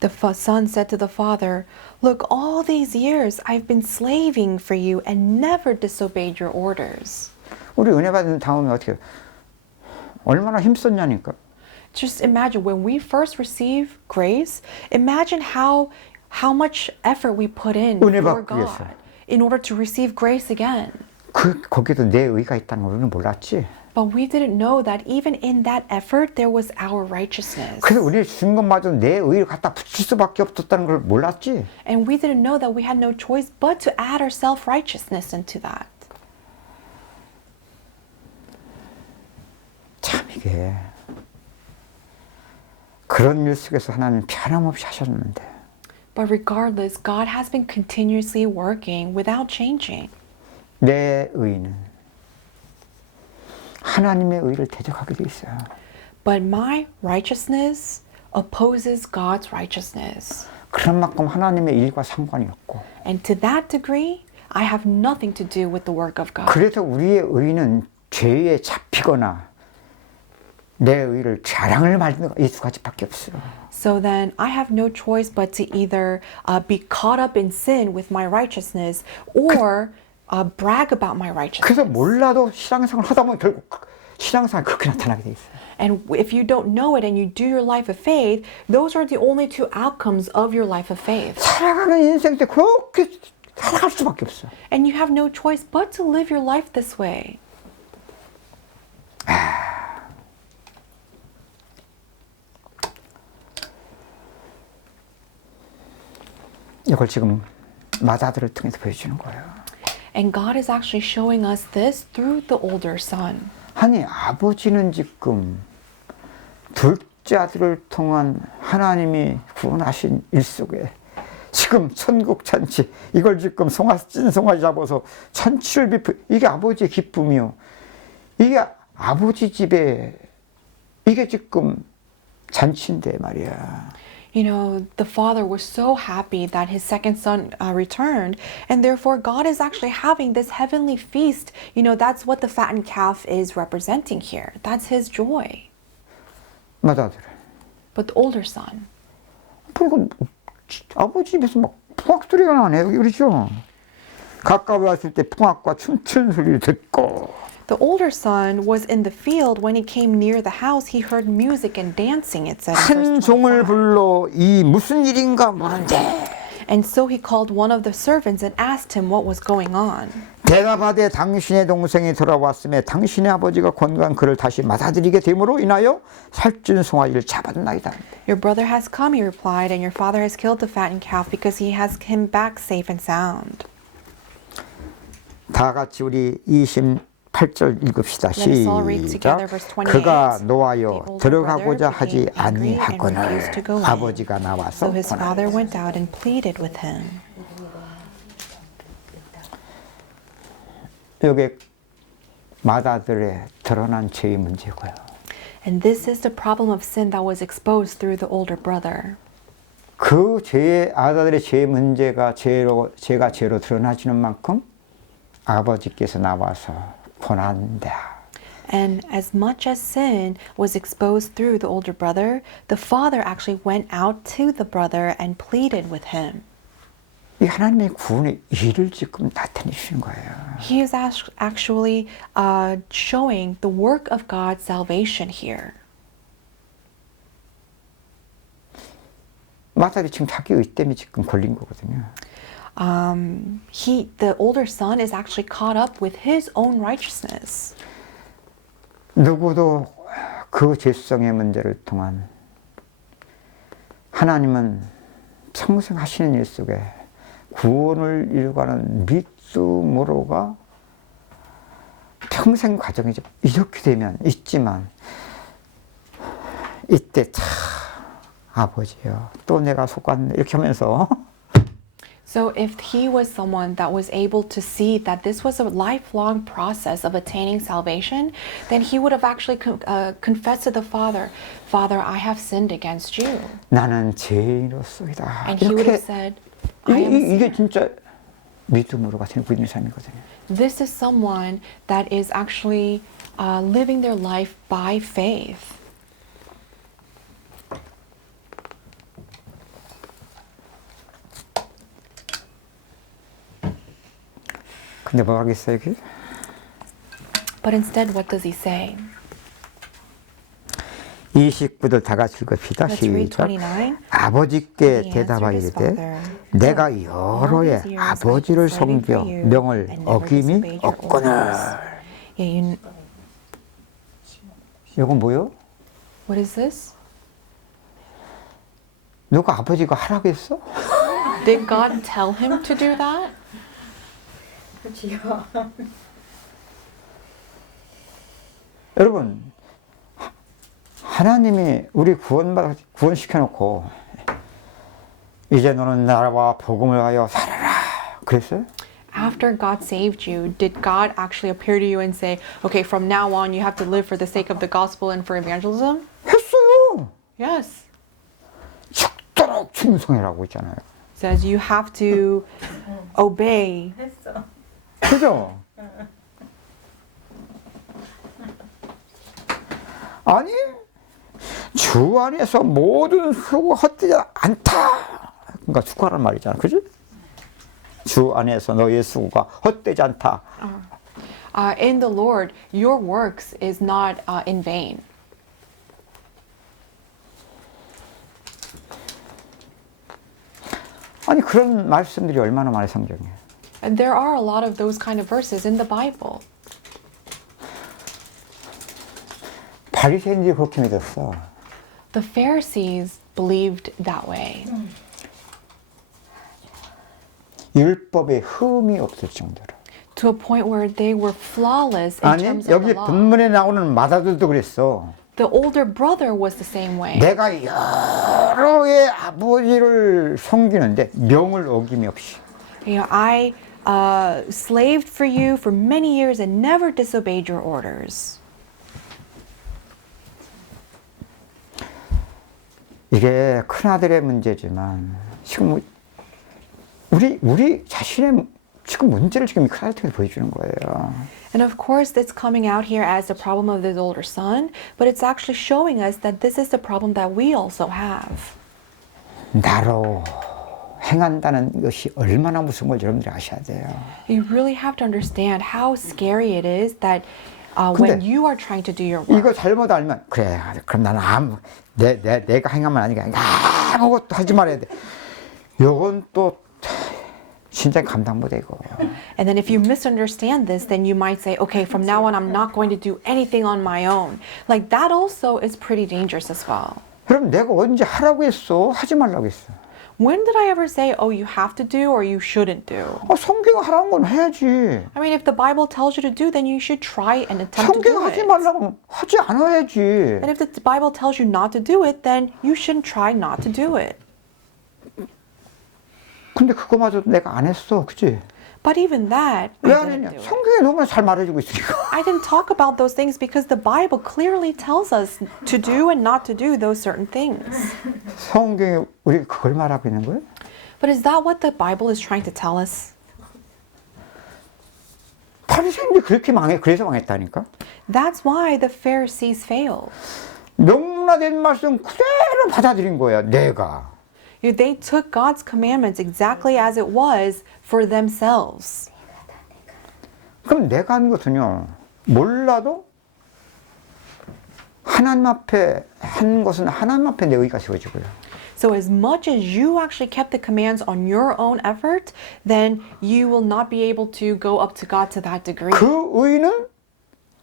The son said to the father, "Look, all these years I've been slaving for you and never disobeyed your orders." 우리 은혜 받은 다음에 어떻게 얼마나 힘썼냐니까. Just imagine when we first receive grace, imagine how much effort we put in 은혜 for 받기 위해서. God in order to receive grace again. 거기도 내 의가 있다는 걸 우리는 몰랐지. But we didn't know that even in that effort there was our righteousness. 그래서 우리의 주신 것마저 내 의를 갖다 붙일 수밖에 없었다는 걸 몰랐지. And we didn't know that we had no choice but to add our self-righteousness into that. 참 이게 그런 일 속에서 하나님 변함없이 하셨는데. But regardless, God has been continuously working without changing. 내 의는 하나님의 의를 대적하게 돼 있어요. But my righteousness opposes God's righteousness. 그런 만큼 하나님의 일과 상관이 없고. And to that degree, I have nothing to do with the work of God. 그래서 우리의 의는 죄에 잡히거나 내 의를 자랑을 말는 이 두 가지밖에 없어요. So then I have no choice but to either be caught up in sin with my righteousness or brag about my righteousness. 그래서 몰라도 신앙생활을 하다 보면 결국 신앙생활이 그렇게 나타나게 돼 있어요. And if you don't know it and you do your life of faith, those are the only two outcomes of your life of faith. 살아가는 인생 때 그렇게 살아갈 수밖에 없어. And you have no choice but to live your life this way. 이걸 지금 맏아들을 통해서 보여주는 거예요. And God is actually showing us this through the older son. 아니 아버지는 지금 둘째 아들을 통한 하나님이 구원하신 일 속에 지금 천국 잔치 이걸 지금 찐송아지 잡아서 잔치를 이게 아버지의 기쁨이요. 이게 아버지 집에 이게 지금 잔치인데 말이야. You know, the father was so happy that his second son returned, and therefore God is actually having this heavenly feast. You know, that's what the fattened calf is representing here. That's his joy. 맏아들. But the older son, 그리고 아버지 집에서 막 풍악 소리가 나네 그렇죠? 가까이 왔을 때 풍악과 춤추는 소리를 듣고. the older son was in the field. When he came near the house, he heard music and dancing, it said in 한 verse 종을 25. 불러 이 무슨 일인가 모른대. And so he called one of the servants and asked him what was going on. 대답하되 당신의 동생이 돌아왔음에 당신의 아버지가 권고한 그를 다시 맞아들이게 됨으로 인하여 살찐 송아지를 잡았나이다. Your brother has come, he replied, and your father has killed the fattened calf because he has him back safe and sound. 다 같이 우리 28절 읽읍시다. Let us all read 시작. together verse 28. 그가 The 노하여 older 들어가고자 brother 하지 became angry and 아니하거늘 refused to go in. 아버지가 나와서 So his 권하되. father went out and pleaded with him. 여기 맏아들의 드러난 죄의 문제고요. And this is the problem of sin that was exposed through the older brother. 그 죄의 아들의 죄 문제가 죄가 죄로 드러나지는 만큼 아버지께서 나와서 권한다. And as much as sin was exposed through the older brother, the father actually went out to the brother and pleaded with him. 이 하나님의 구원의 일을 지금 나타내 주시는 거예요. He is actually showing the work of God's salvation here. 마다리 지금 자기 의 때문에 지금 걸린 거거든요. The older son is actually caught up with his own righteousness. 누구도 그 죄성의 문제를 통한 하나님은 평생 하시는 일 속에 구원을 이루가는 믿음으로가 평생 과정이죠. 이렇게 되면 있지만 이때 참 아버지요 또 내가 속았네 이렇게 하면서 So if he was someone that was able to see that this was a lifelong process of attaining salvation, then he would have actually confessed to the Father, Father, I have sinned against you. 나는 죄인으로서이다. And he would have said, I am 이게 진짜 믿음으로 같은 믿음의 삶이거든요. This is someone that is actually living their life by faith. 근데 뭐 하겠어요, 이게? But instead, what does he say? 29절 다 같이 읽읍시다. Let's read 시작. 29. He He 대답하이르되 answered his father, 내가 All 여러 해 these years I 아버지를 have served 섬겨 for you 명을 and never 어김이 disobeyed your 없거늘. orders. Yeah, 이건 뭐요? what is this? 누가 아버지가 하라고 했어? Did God tell him to do that? 여러분 하나님이 우리 구원시켜놓고 이제 너는 나라와 복음을 하여 살아라 그랬어요? After God saved you, did God actually appear to you and say, okay, from now on you have to live for the sake of the gospel and for evangelism? 했어요. Yes. 죽도록 충성이라고 있잖아요. It says you have to obey. 그죠? 아니 주 안에서 모든 수고 헛되지 않다. 그러니까 수고하란 말이잖아, 그지? 주 안에서 너의 수고가 헛되지 않다. In the Lord, your works is not in vain. 아니 그런 말씀들이 얼마나 많이 성경에. And there are a lot of those kind of verses in the Bible. 바리새인들이 그렇게 믿었어. The Pharisees believed that way. 율법에 흠이 없을 정도로. To a point where they were flawless in 아니 terms of 여기 the law. 본문에 나오는 마다들도 그랬어. The older brother was the same way. 내가 여러 해 아버지를 섬기는데 명을 어김이 없이. You know, I slaved for you for many years and never disobeyed your orders. 이게 큰아들의 문제지만 지금 우리 자신의 지금 문제를 지금 큰아들한테 보여주는 거예요. And of course, it's coming out here as the problem of this older son, but it's actually showing us that this is the problem that we also have. 나로 행한다는 것이 얼마나 무서운 걸 여러분들이 아셔야 돼요. You really have to understand how scary it is that 근데 when you are trying to do your work. 이거 잘못 알면 그래 그럼 나는 내가 행하면 아니니까 아무것도 하지 말아야 돼. 이건 또 진짜 감당 못하고. And then if you misunderstand this, then you might say, okay, from now on, I'm not going to do anything on my own. Like that also is pretty dangerous as well. 그럼 내가 언제 하라고 했어? 하지 말라고 했어. When did I ever say, oh, you have to do or you shouldn't do? 성경 하라는 건 해야지. I mean, if the Bible tells you to do, then you should try and attempt to 성경 do 하지 it. 말라고 하지 않아야지. And if the Bible tells you not to do it, then you shouldn't try not to do it. 근데 그거마저 내가 안 했어, 그치? But even that, I 왜 안 didn't 했냐? do it. 성경에 너무나 잘 말해주고 있으니까. I didn't talk about those things because the Bible clearly tells us to do and not to do those certain things. 성경에 우리 그걸 말하고 있는 거예요? But is that what the Bible is trying to tell us? 바리새인들이 그렇게 그래서 망했다니까. That's why the Pharisees failed. 명문화된 말씀 그대로 받아들인 거야, 내가. They took God's commandments exactly as it was for themselves. 그럼 내가 하는 것은요, 몰라도 하나님 앞에 한 것은 하나님 앞에 내 의가 세워지고요. So as much as you actually kept the commands on your own effort, then you will not be able to go up to God to that degree. 그 의는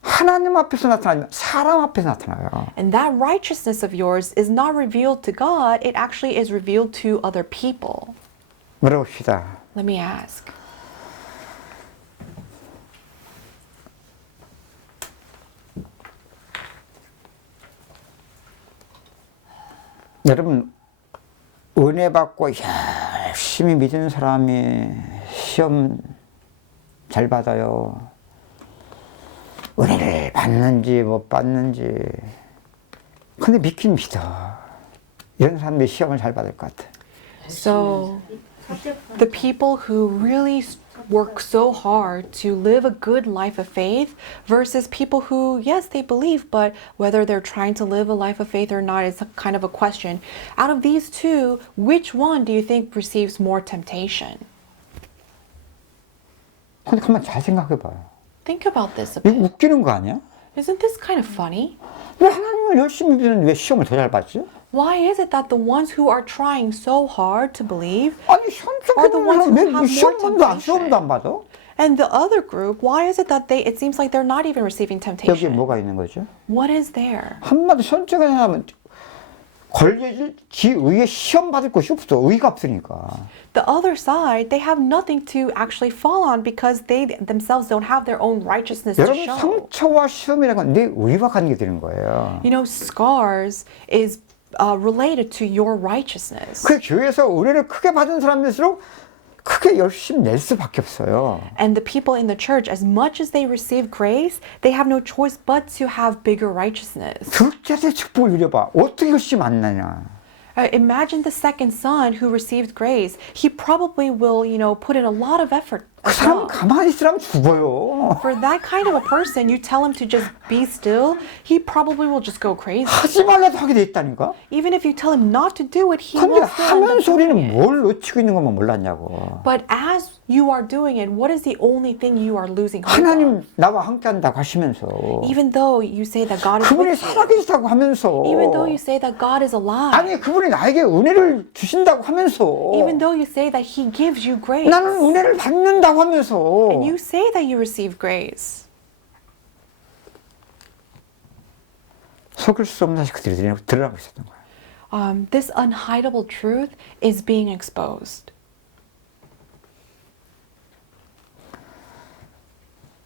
하나님 앞에서 나타나면 사람 앞에서 나타나요. And that righteousness of yours is not revealed to God, it actually is revealed to other people. 물어봅시다. Let me ask. 여러분, 은혜 받고 열심히 믿는 사람이 시험 잘 받아요. 은혜를 받는지 못 받는지. 근데 믿긴 믿어. 이런 사람들이 시험을 잘 받을 것 같아. So, the people who really work so hard to live a good life of faith versus people who, yes, they believe, but whether they're trying to live a life of faith or not is kind of a question. Out of these two, which one do you think receives more temptation? 근데 가만 잘 생각해 봐요. Think about this a 이거 bit. 웃기는 거 아니야? Isn't this kind of funny? 왜 하나님을 열심히 믿는데 왜 시험을 더 잘 받지? Why is it that the ones who are trying so hard to believe 아니 시험 are the ones who 왜 have more 시험도 안 temptation? 시험도 안 받아? And the other group, why is it that it seems like they're not even receiving 여기에 temptation? 뭐가 있는 거죠? What is there? 한마디 선택을 하면 걸려질 지 의에 시험 받을 것이 없어. 의가 없으니까. The other side, they have nothing to actually fall on because they themselves don't have their own righteousness to 여러분 show. 상처와 시험이라는 건 내 의와 관계되는 거예요. You know, scars is related to your righteousness. 그 교회에서 은혜를 크게 받은 사람들일수록 크게 열심히 낼 수밖에 없어요. And the people in the church, as much as they receive grace, they have no choice but to have bigger righteousness. 둘째의 축복을 누려봐. 어떻게 열심히 만나냐. Imagine the second son who received grace. He probably will, put in a lot of effort. 그 as 사람 well. 가만히 있으라면 죽어요. For that kind of a person, you tell him to just be still, he probably will just go crazy. 하지 말라도 하게 돼 있다니까. Even if you tell him not to do it, he 근데 will still end 하면서 up doing 우리는 it. 뭘 놓치고 있는 것만 몰랐냐고. But as you are doing it, what is the only thing you are losing hold on? 하나님 나와 함께 한다고 하시면서 Even though you say that God is 그분이 with you, 살아계시다고 하면서 even though you say that God is alive, 아니 그분이 나에게 은혜를 주신다고 하면서 even though you say that He gives you grace, 나는 은혜를 받는다고 하면서 and you say that you receive grace, 속일 수 없는 사실 그들이 드러나고 있었던 거야. this unhideable truth is being exposed.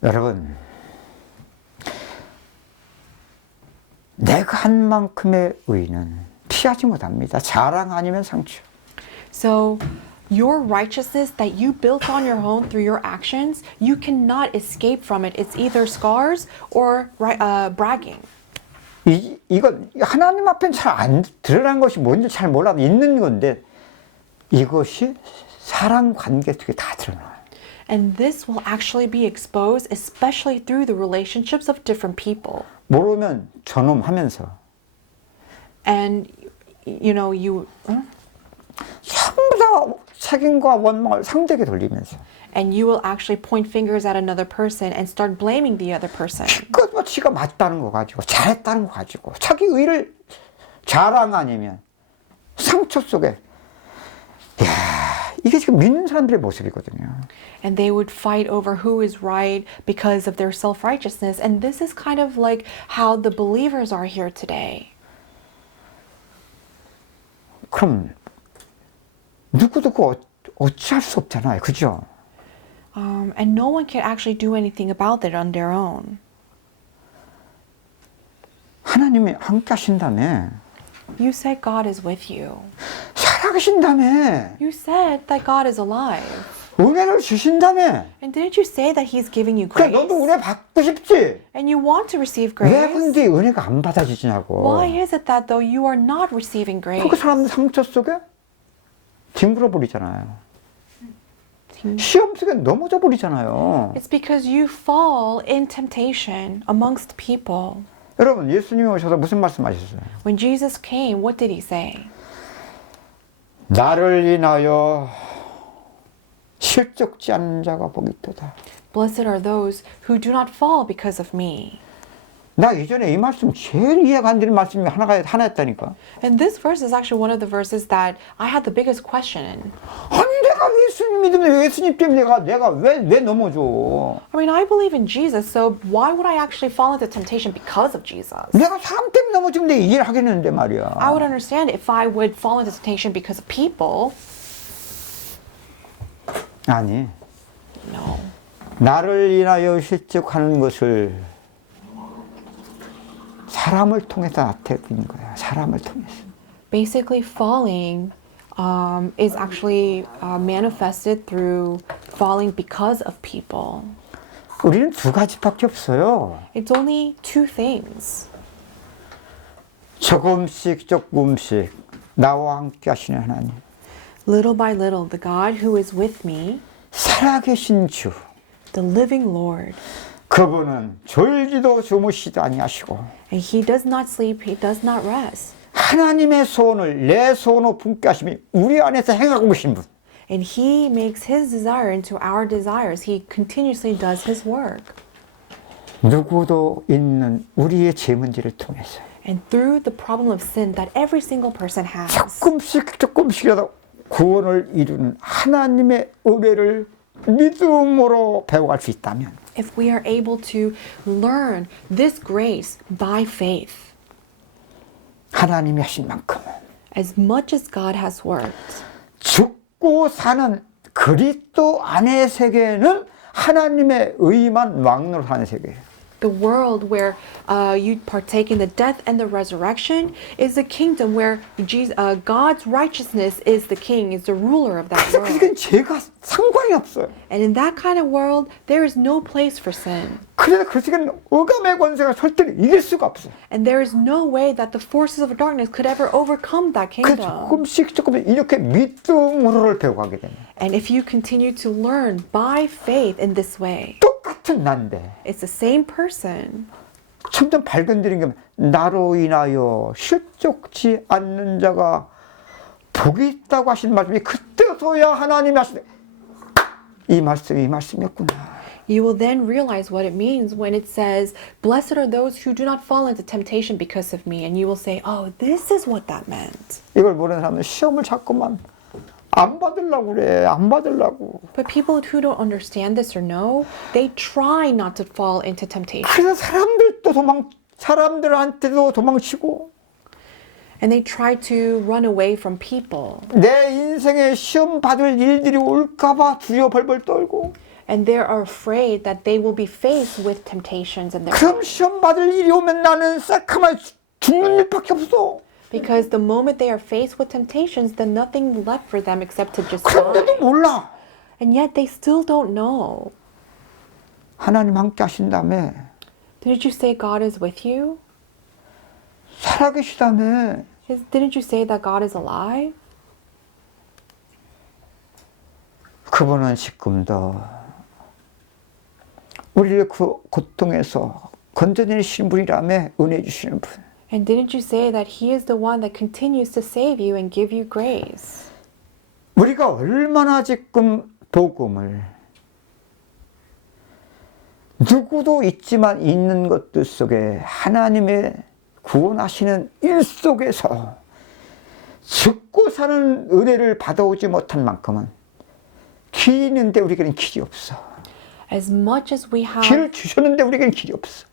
여러분, 내가 한 만큼의 의는 피하지 못합니다. 자랑 아니면 상처. So, your righteousness that you built on your own through your actions, you cannot escape from it. It's either scars or bragging. 이건 하나님 앞엔 잘 안 드러난 것이 뭔지 잘 몰라도 있는 건데 이것이 사람 관계 속에 다 드러나요. And this will actually be exposed, especially through the relationships of different people. 모르면 저놈 하면서 And, 전부 다 책임과 원망을 상대에게 돌리면서 and you will actually point fingers at another person and start blaming the other person. 그것 지가 맞다는 거 가지고 잘했다는 거 가지고 자기 의를 자랑 아니면 상처 속에 야 이게 지금 믿는 사람들의 모습이거든요. And they would fight over who is right because of their self-righteousness. And this is kind of like how the believers are here today. 그럼 누구도 어찌할 수 없잖아요. 그죠? And no one can actually do anything about it on their own. 하나님이 함께 하신다며 You said God is with you. 살아계신다며 You said that God is alive. 은혜를 주신다며. And didn't you say that He's giving you 그래, grace? 너도 은혜 받고 싶지? And you want to receive 왜 grace? 근데 은혜가 안 받아지냐고. Why is it that though you are not receiving grace? 그 사람들 상처 속에 뒹굴어 버리잖아요. 시험 속에 넘어져 버리잖아요. It's because you fall in temptation amongst people. 여러분, 예수님이 오셔서 무슨 말씀하셨어요? When Jesus came, what did He say? 나를 인하여 실족지 않는 자가 복이 있도다. Blessed are those who do not fall because of me. 나 이전에 이 말씀 제일 이해가 안 되는 말씀이 하나였다니까. And this verse is actually one of the verses that I had the biggest question in. 아니 내가 예수님 믿으면 예수님 때문에 내가 왜 넘어져? I mean, I believe in Jesus, so why would I actually fall into temptation because of Jesus? 내가 사람 때문에 넘어지면 내 이해를 하겠는데 말이야. I would understand if I would fall into temptation because of people. 아니, No. 나를 인하여 실족하는 것을 사람을 통해서 나타내는 거야. 사람을 통해서. Basically, falling is actually manifested through falling because of people. 우리는 두 가지밖에 없어요. It's only two things. 조금씩 나와 함께 하시는 하나님. Little by little, the God who is with me, 살아계신 주. the living Lord, 그분은 졸지도 주무시도 아니하시고 and He does not sleep, He does not rest. 하나님의 소원을 내 소원으로 품게 하심이 우리 안에서 행하고 계신 분. And He makes His desire into our desires. He continuously does His work. 누구도 있는 우리의 죄 문제를 통해서 And through the problem of sin that every single person has, 조금씩이라도 구원을 이루는 하나님의 은혜를 믿음으로 배워갈 수 있다면 if we are able to learn this grace by faith, 하나님이 하신 만큼 as much as God has worked, 죽고 사는 그리스도 안의 세계는 하나님의 의만 왕노로 사는 세계예요. the world where you partake in the death and the resurrection is a kingdom where God's righteousness is the king, is the ruler of that 그래서 world. 그건 죄가 상관이 없어요. And in that kind of world, there is no place for sin. 그래서 그 세계는 억압의 권세가 절대로 이길 수가 없어요. And there is no way that the forces of darkness could ever overcome that 그래서 kingdom. 조금씩 이렇게 믿음으로를 배워가게 되면 And if you continue to learn by faith in this way, 똑같은 난데 it's the same person. 점점 발견되는 게 나로 인하여 실족지 않는 자가 복이 있다고 하신 말씀이 그때서야 하나님이 하시네. 이 말씀이었구나. You will then realize what it means when it says, "Blessed are those who do not fall into temptation because of me." And you will say, "Oh, this is what that meant." 이걸 모르는 사람은 시험을 자꾸만 안 받으려고 그래. 안 받으려고. But people who don't understand this or know, they try not to fall into temptation. 그래서 사람들한테도 도망치고 And they try to run away from people. 내 인생에 시험 받을 일들이 올까봐 두려워 벌벌 떨고 And they are afraid that they will be faced with temptations in their 그럼 life. 시험 받을 일이 오면 나는 새카만 죽는 일밖에 없어. Because the moment they are faced with temptations, then nothing left for them except to just 그런데도 die. 몰라. And yet they still don't know. 하나님 함께 하신다며 Didn't you say God is with you? 살아계시다며 Didn't you say that God is alive? 그분은 지금도 우리의 그 고통에서 건져내시는 분이라며 은혜 주시는 분. And didn't you say that He is the one that continues to save you and give you grace? 우리가 얼마나 지금 복음을 누구도 있지만 있는 것들 속에 하나님의 구원하시는 일 속에서 죽고 사는 은혜를 받아오지 못한 만큼은 길이 있는데 우리에게는 길이 없어. As much as we have 길을 주셨는데 우리에게는 길이 없어.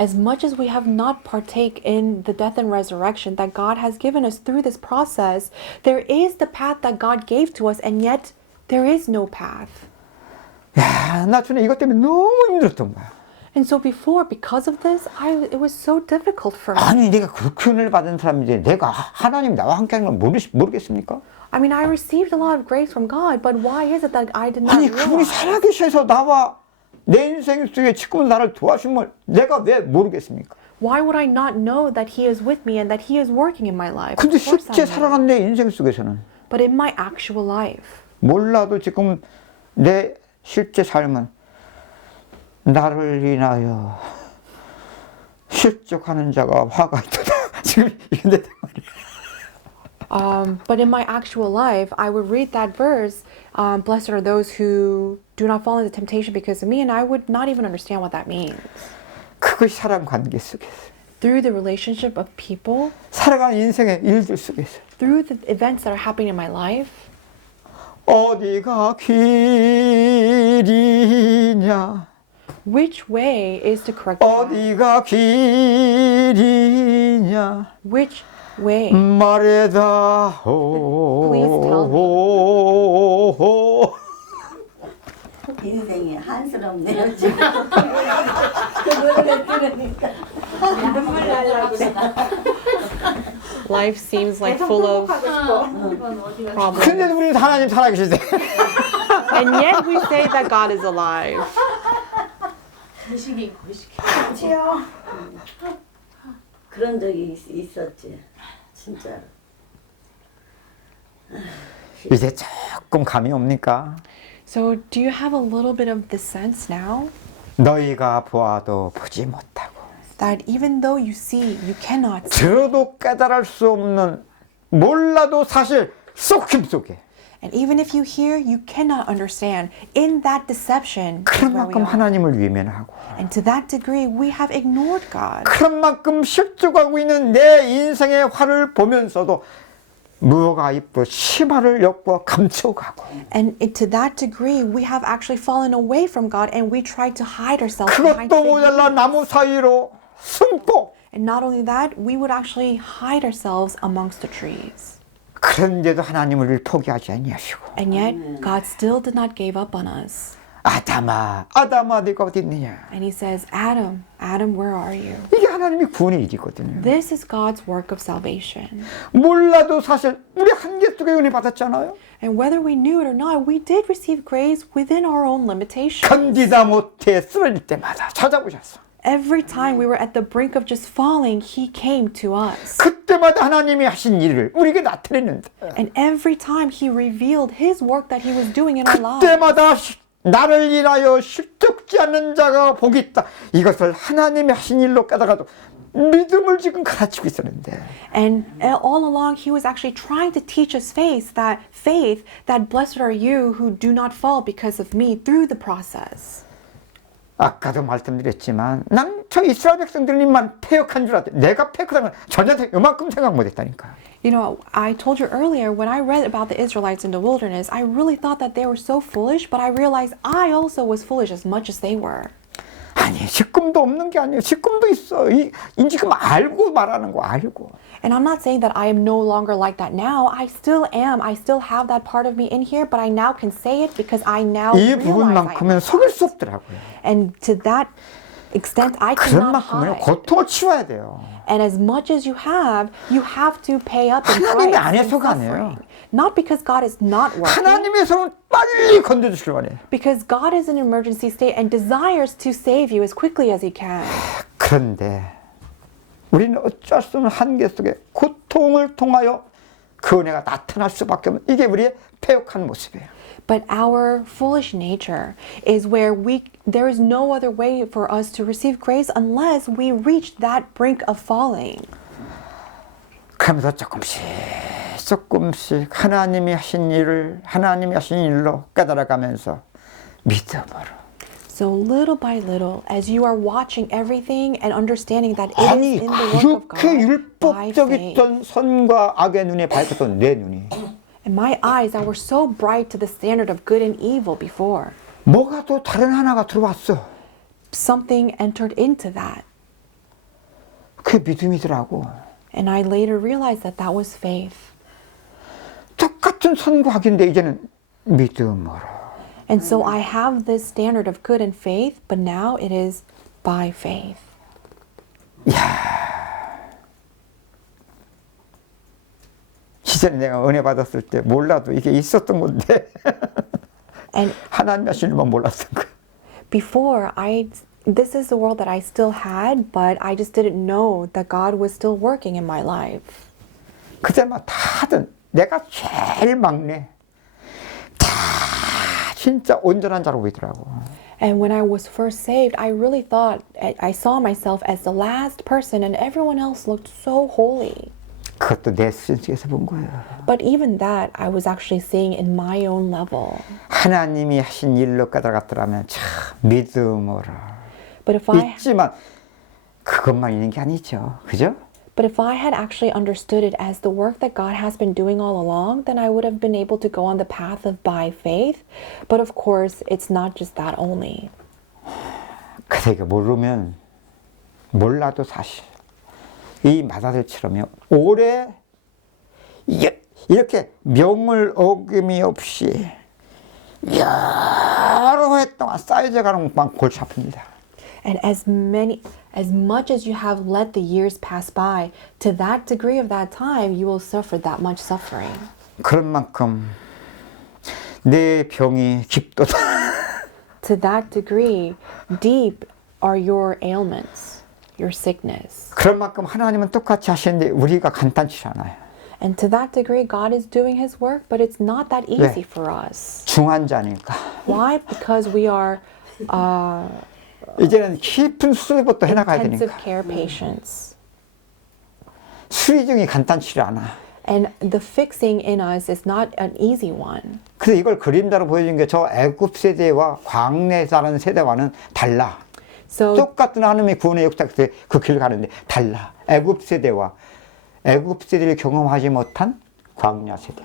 As much as we have not partake in the death and resurrection that God has given us through this process, there is the path that God gave to us, and yet there is no path. 야, 나 전에 이것 때문에 너무 힘들었던 거야. And so before, because of this, it was so difficult for me. 아니 내가 그렇게 은혜를 받은 사람인데 내가 하나님 나와 함께하는 걸 모르겠습니까? I mean, I received a lot of grace from God, but why is it that I did not 아니 그분이 realize? 살아계셔서 나와 내 인생 속에 지금 나를 도와준 걸 내가 왜 모르겠습니까? Why would I not know that He is with me and that He is working in my life? 근데 Of course I 실제 know. 살아간 내 인생 속에서는 But in my actual life, 몰라도 지금 내 실제 삶은 나를 인하여 실족하는 자가 화가 있도다. 지금 이게 내 말이야. but in my actual life, I would read that verse, blessed are those who do not fall into temptation because of me, and I would not even understand what that means. 그것이 사람 관계 속에서, Through the relationship of people, 살아가는 인생의 일들 속에서 through the events that are happening in my life, 어디가 길이냐, which way is the correct path? 어디가 길이냐, Which way? 말해다오. Please tell 인생이 한스럽네요 지금. 그 노래 들으니까 눈물 나려고. Life seems like full of problems. 근데 우리 하나님 살아계시대. And yet we say that God is alive. 그렇지요. 그런 적이 있었지. 진짜. 이제 조금 감이 옵니까? So do you have a little bit of this sense now? 너희가 보아도 보지 못하고 That even though you see, you cannot see. 들어도 깨달을 수 없는 몰라도 사실 속힘 속에 And even if you hear, you cannot understand. In that deception is 그런 where we 만큼 are. 하나님을 외면하고 And to that degree, we have ignored God. 그런 만큼 실족하고 있는 내 인생의 화를 보면서도 무어가 입고 치마를 엮고 감춰가고 And to that degree, we have actually fallen away from God and we try to hide ourselves behind 그것도 fig 모자라 leaves. 나무 사이로 숨고 And not only that, we would actually hide ourselves amongst the trees. 그런데도 하나님을 포기하지 아니하시고 And yet, God still did not give up on us. 아담아 아담아 네가 어디 있느냐 And He says, Adam, Adam, where are you? 이게 하나님의 구원의 일이거든요. This is God's work of salvation. 몰라도 사실 우리 한계 속에 은혜 받았잖아요. And whether we knew it or not, we did receive grace within our own limitations. 견디다 못해 쓰러질 때마다 찾아오셨어. Every time we were at the brink of just falling, He came to us. 그때마다 하나님이 하신 일을 우리에게 나타냈는데 And every time He revealed His work that He was doing in our lives. 그때마다 나를 인하여 실족지 않는 자가 복이 있다. 이것을 하나님이 하신 일로 깨달아도 믿음을 지금 가르치고 있었는데 And all along, He was actually trying to teach us faith, that blessed are you who do not fall because of me through the process. 아까도 말씀드렸지만 난 저 이스라엘 백성들님만 패역한 줄 알았대. 내가 패역한 건 전혀 요만큼 생각 못했다니까. You know, I told you earlier, when I read about the Israelites in the wilderness, I really thought that they were so foolish, but I realized I also was foolish as much as they were. 아니 지금도 없는 게 아니에요. 지금도 있어. 지금 알고 말하는 거 알고. And I'm not saying that I am no longer like that now. I still am. I still have that part of me in here, but I now can say it because I now 이 realize I 부분만큼은 am. 속일 수 없더라고요. And to that extent, I 그런 cannot 만큼은 hide. 고통을 치워야 돼요. And as much as you have to pay up in 하나님이 price 안 and 해서가 suffering. 아니에요. Not because God is not working, 하나님의 손을 빨리 건져주시길 바래요. because God is in an emergency state and desires to save you as quickly as He can. 그런데 우리는 어쩔 수 없는 한계 속에 고통을 통하여 그 은혜가 나타날 수밖에 없는 이게 우리의 패역한 모습이에요. But our foolish nature is where there is no other way for us to receive grace unless we reach that brink of falling. 그러면서 조금씩 하나님이 하신 일로 깨달아가면서 믿음으로. So little by little, as you are watching everything and understanding that it 아니 is in the work of 그렇게 God by faith. 율법적이던 선과 악의 눈에 밝혔던 내 눈이 And my eyes that were so bright to the standard of good and evil before, 뭐가 또 다른 하나가 들어왔어. something entered into that. 그게 믿음이더라고. And I later realized that that was faith. 똑같은 선과 악인데 이제는 믿음으로. And so I have this standard of good and faith, but now it is by faith. 시전에 내가 은혜 받았을 때 몰라도 이게 있었던 건데 And 하나님 하시는 일만 몰랐던 거야. before, this is the world that I still had, but I just didn't know that God was still working in my life. 그때만 다들 내가 제일 막내. 다 진짜 온전한 자로 보이더라고. And when I was first saved, I really thought, I saw myself as the last person, and everyone else looked so holy. 그것도 내 센스에서 본 거야. But even that, I was actually seeing in my own level. 하나님이 하신 일로 깨달았더라면 참 믿음으로 But if I 있지만 그것만 있는 게 아니죠. 그죠? But if I had actually understood it as the work that God has been doing all along, then I would have been able to go on the path of by faith. But of course, it's not just that only. 그대가 모르면 몰라도 사실 이 마다들처럼요 오래 이렇게 명을 어김이 없이 여러 해 동안 쌓여져가는 것만 골치 아픕니다. And as much as you have let the years pass by, to that degree of that time, you will suffer that much suffering. 그런 만큼 내 병이 깊도다. To that degree, deep are your ailments, your sickness. 그런 만큼 하나님은 똑같이 하시는데 우리가 간단치 않아요. And to that degree, God is doing His work, but it's not that easy for us. 중환자니까. Why? Because we are 이제는 깊은 수술부터 해나가야 intensive 되니까. care patients. 수리증이 간단치 않아. And the fixing in us is not an easy one. 그래서 이걸 그림자로 보여준 게 저 애굽 세대와 광내사는 세대와는 달라. So 똑같은 하나님의 구원의 역사에서 그 길을 가는데 달라. 애굽 세대와 애굽 세대를 경험하지 못한 광야 세대.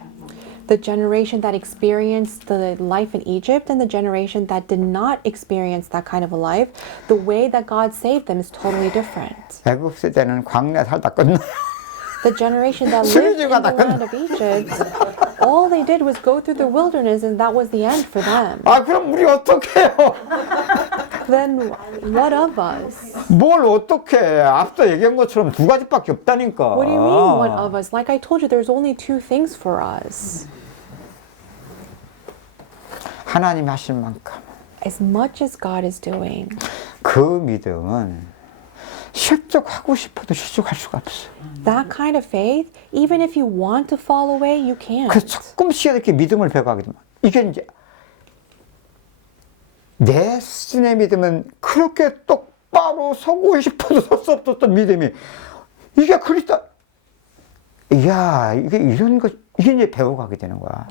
the generation that experienced the life in Egypt and the generation that did not experience that kind of a life, the way that God saved them is totally different. 애굽 세대는 광야 살다 끝나. The generation that lived in the land of Egypt, all they did was go through the wilderness and that was the end for them. 아 그럼 우리 어떡해요? Then what of us? 뭘 어떡해? 앞서 얘기한 것처럼 두 가지밖에 없다니까. What do you mean, what of us? Like I told you, there's only two things for us. 하나님이 하신 만큼 As much as God is doing, 그 믿음은 실족하고 싶어도 실족할 수가 없어. that kind of faith, even if you want to fall away, you can't. 그 조금씩 이렇게 믿음을 배워가게 되면 이게 이제 내 스스로의 믿음은 그렇게 똑바로 서고 싶어도 설 수 없었던 믿음이 이게 그리스도 이야 이게 이런 거 이게 이제 배워가게 되는 거야.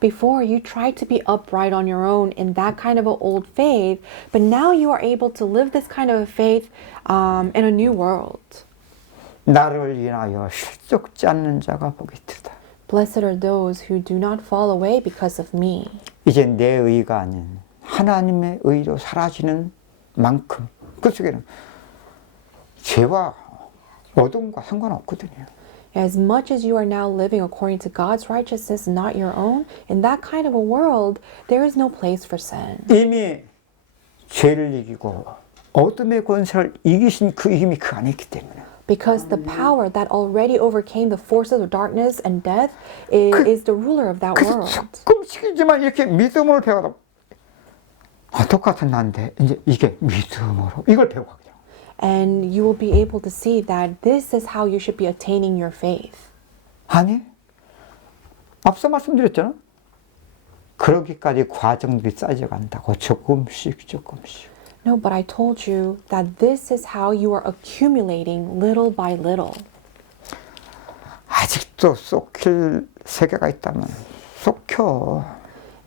Before, you tried to be upright on your own in that kind of an old faith, but now you are able to live this kind of a faith in a new world. 나를 인하여 실족지 않는 자가 복이 있다. Blessed are those who do not fall away because of me. 이제 내 의가 아닌 하나님의 의로 사라지는 만큼 그 속에는 죄와 어둠과 상관없거든요. As much as you are now living according to God's righteousness, not your own, in that kind of a world, there is no place for sin. 이미 죄를 이기고 어둠의 권세를 이기신 그 힘이 그 안에 있기 때문에 Because the power that already overcame the forces of darkness and death is the ruler of that 그래서 world. 조금씩이지만 이렇게 믿음을 배워다 똑같은 난데 이제 이게 믿음으로 이걸 배워가게 돼요. And you will be able to see that this is how you should be attaining your faith. 아니 앞서 말씀드렸잖아. 그러기까지 과정들이 쌓여 간다고 조금씩. No, but I told you that this is how you are accumulating little by little. 아직도 쏙힐 세계가 있다면 쏙혀.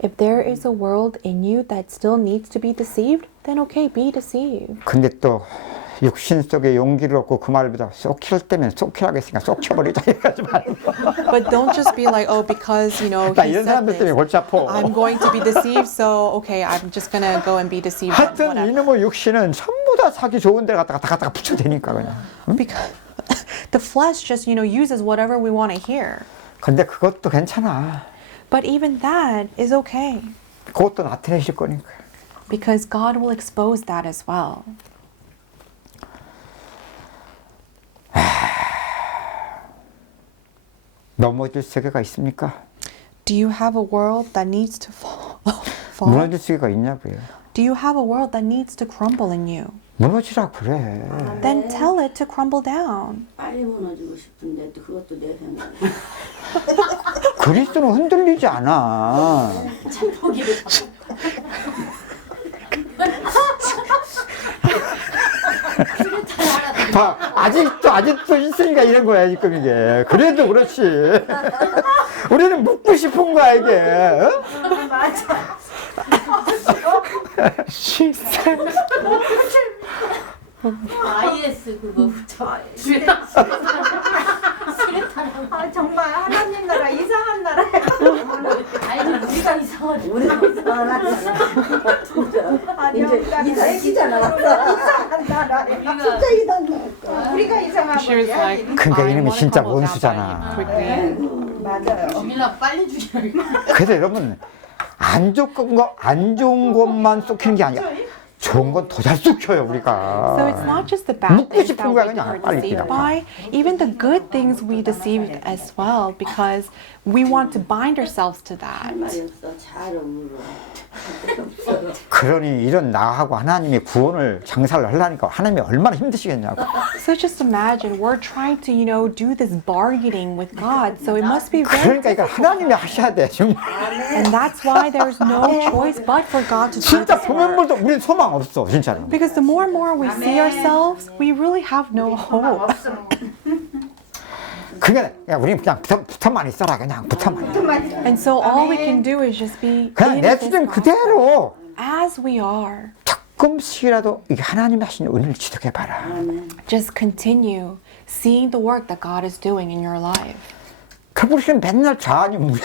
If there is a world in you that still needs to be deceived, then okay, be deceived. 근데 또 육신 속에 용기를 얻고 그 말을 믿어 쏙힐 때면 쏙힐하겠으니까 쏙혀버리자 이러지 말고. But don't just be like, oh, because, 나 he 이런 said 사람들 때문에 this, 골치 아파. I'm going to be deceived, so okay, I'm just going to go and be deceived. 하여튼 Whatever. 이놈의 육신은 전부 다 자기 좋은 데 갖다가 붙여대니까 그냥. Because the flesh just, uses whatever we want to hear. 근데 그것도 괜찮아. But even that is okay. 그것도 나타내실 거니까. Because God will expose that as well. 넘어질 세계가 있습니까? Do you have a world that needs to fall? 무너질 세계가 있냐고요. Do you have a world that needs to crumble in you? 무너지라 그래. Then tell it to crumble down. 빨리 무너지고 싶은데 또 그것도 내 생각. 그리스도는 흔들리지 않아. 포기를 잡고. 봐, 아직도 있으니까 이런 거야, 지금 이게. 그래도 그렇지. 우리는 묻고 싶은 거야, 이게. 어? 맞아. 실상. IS 그거 아 정말 하나님 나라 이상한 나라야. 아니 우리가 이상하지. 우리가 이상하잖아. 이제 이상이잖아. 이상한 나라야. 진짜 이상하다. 우리가 이상한 She was 거야. like, 그러니까 I 이놈이 wanna 진짜 crumble down by 원수잖아. you quickly. 맞아요. 죽이려 빨리 죽이려. 그래서 여러분, 안 좋은 것만 쏟기는 게 아니라, 좋은 건 더 잘 쏟겨요, 우리가. So it's not just the bad 묻고 things 싶은 that 거야, we 그냥. are 빨리 deceived 그냥. by, even the good things we deceived as well, because we want to bind ourselves to 할 that. 말이 없어. 잘 울어. 그러니 이런 나하고 하나님이 구원을 장사를 하려니까 하나님이 얼마나 힘드시겠냐고. So just imagine we're trying to, do this bargaining with God. So it must be very 그러니까 이걸 하나님이 하셔야 돼, 정말. And that's why there's no choice but for God to do 진짜 this 보면 work. 볼수록 우리는 소망 없어, 진짜로. Because the more and more we see ourselves, we really have no hope. 그러니까 우리는 그냥 붙어만 있어라, 그냥 붙어만 있어. And so all we can do is just be 그냥 in 내 this 수준 gospel 그대로 as we are. 조금씩이라도 이게 하나님이 하시는 은혜를 지적해봐라. Just continue seeing the work that God is doing in your life. 결국 우리는 맨날 좌아니 무예요.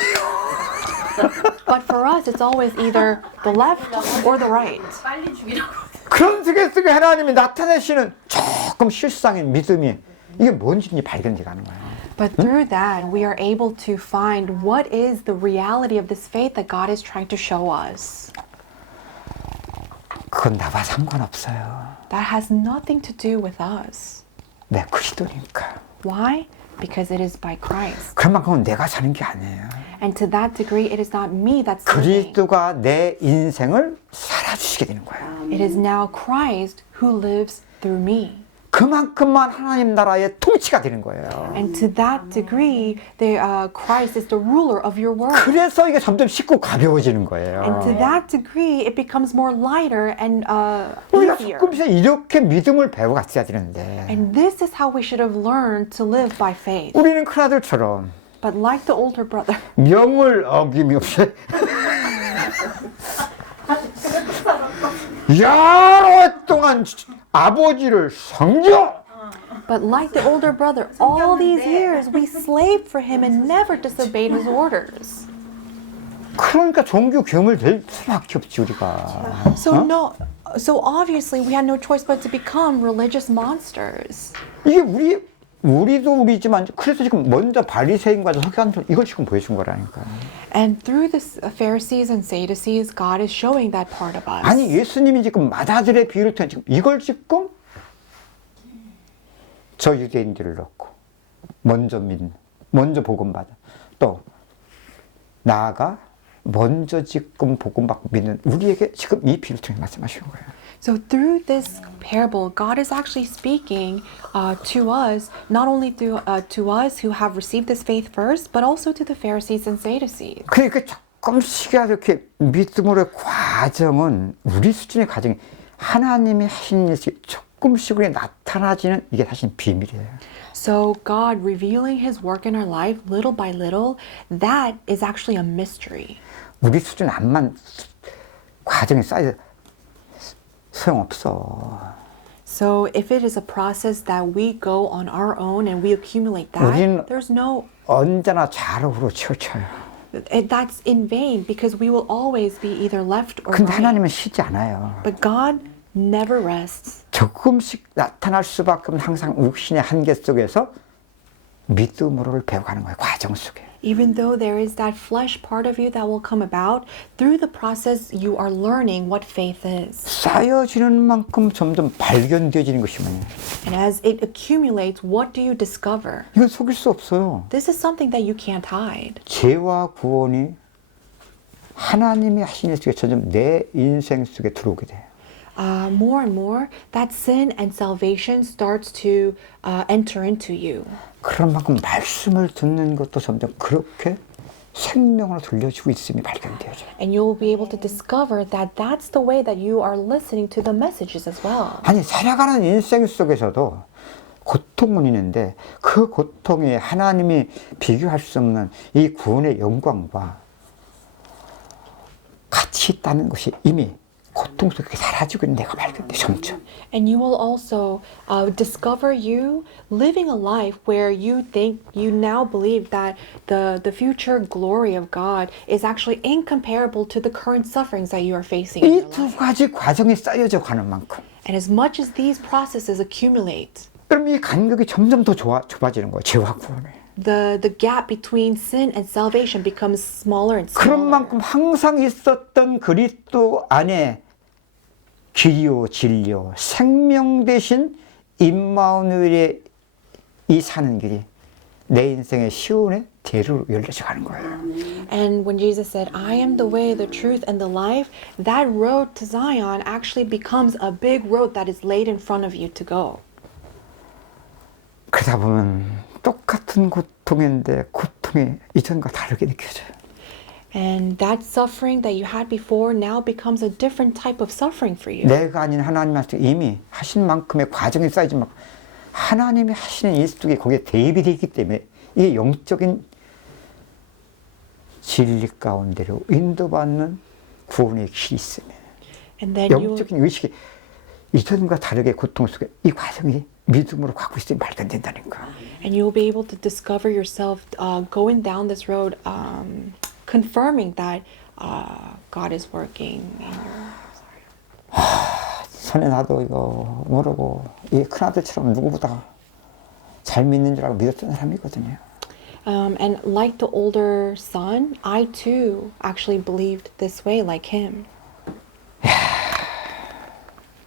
But for us, it's always either the left or the right. 빨리 죽이라고. 그런 속에 하나님이 나타내시는 조금 실상인 믿음이 이게 뭔지 발견되가 하는 거예요. But through that, we are able to find what is the reality of this faith that God is trying to show us. 그건 나와 상관없어요. That has nothing to do with us. 내 그리스도니까. Why? Because it is by Christ. 그런 만큼은 내가 사는 게 아니에요. And to that degree, it is not me that's living. 그리스도가 내 인생을 살아주시게 되는 거예요. It is now Christ who lives through me. 그만큼만 하나님 나라의 통치가 되는 거예요. And to that degree, Christ is the ruler of your world. 그래서 이게 점점 쉽고 가벼워지는 거예요. And to that degree, it becomes more lighter and 우리가 easier. 조금씩 이렇게 믿음을 배워갔어야 되는데 And this is how we should have learned to live by faith. 우리는 큰아들처럼 But like the older brother, 명을 어김없이 여러 동안 아버지를 섬겨 but like the older brother, all these years we slaved for him and never disobeyed his orders. 그러니까 종교 괴물 될 수밖에 없지 우리가. So obviously we had no choice but to become religious monsters. 이게 우리도 우리지만 그래서 지금 먼저 바리새인과 서기관들 이걸 지금 보여준 거라니까. And through the Pharisees and Sadducees, God is showing that part of us. 아니 예수님이 지금 맏아들의 비유를 통해 지금 이걸 지금 저 유대인들을 넣고 먼저 복음받아 또 나아가 먼저 지금 복음받고 믿는 우리에게 지금 이 비유를 통해 말씀하시는 거예요. So through this parable, God is actually speaking to us, not only to us who have received this faith first, but also to the Pharisees and Sadducees. 그러니까 조금씩이라도 이렇게 믿음으로의 과정은 우리 수준의 과정이 하나님이 하신 일이 조금씩으로 나타나지는 이게 사실 비밀이에요. So God revealing His work in our life little by little, that is actually a mystery. 우리 수준 안만 과정이 쌓여 소용없어. So if it is a process that we go on our own and we accumulate 우리는 that, there's no, 언제나 좌로우로 치우쳐요. that's in vain because we will always be either left or 근데 right. 하나님은 쉬지 않아요. But God never rests. 조금씩 나타날 수밖에 없는 항상 육신의 한계 속에서 믿음으로를 배워가는 거예요. 과정 속에. Even though there is that flesh part of you that will come about, through the process you are learning what faith is. 쌓여지는 만큼 점점 발견되어지는 것이 뭐예요? And as it accumulates, what do you discover? 이건 속일 수 없어요. This is something that you can't hide. 죄와 구원이 하나님이 하신 일 속에 점점 내 인생 속에 들어오게 돼요. More and more, that sin and salvation starts to enter into you. 그런 만큼 말씀을 듣는 것도 점점 그렇게 생명으로 들려지고 있음이 발견되어져요. And you'll be able to discover that that's the way that you are listening to the messages as well. 아니 살아가는 인생 속에서도 고통은 있는데 그 고통에 하나님이 비교할 수 없는 이 구원의 영광과 같이 있다는 것이 이미 고통 속에 사라지고 있는 내가 발견돼 점점. And you will also discover you living a life where you think, you now believe that the future glory of God is actually incomparable to the current sufferings that you are facing in 이 your 두 life. 가지 과정이 쌓여져 가는 만큼 And as much as these processes accumulate, 그럼 이 간격이 점점 더 좁아지는 거예요. 죄와 구원에. the gap between sin and salvation becomes smaller and 그런 smaller. 만큼 항상 있었던 그리스도 안에 길이요 진리요 생명 대신 임마누엘의 이 사는 길이 내 인생의 시온의 대로로 열려져 가는 거예요. And when Jesus said, I am the way, the truth, and the life, that road to Zion actually becomes a big road that is laid in front of you to go. 그러다 보면 똑같은 고통인데 고통이 이전과 다르게 느껴져요. And that suffering that you had before now becomes a different type of suffering for you. 내가 아닌 하나님한테 이미 하신 만큼의 과정이 쌓이지만 하나님이 하시는 일 속에 거기에 대입이 되기 때문에 이 영적인 진리 가운데로 인도받는 구원의 길이 있으면 And then you 영적인 의식이 이전과 다르게 고통 속에 이 과정이 믿음으로 가고 있으면 발견된다니까. and you'll be able to discover yourself going down this road, confirming that God is working in your. 전에 나도 이거 모르고 이 큰아들처럼 누구보다 잘 믿는 줄 알고 믿었던 사람이거든요. And like the older son, I too actually believed this way, like him.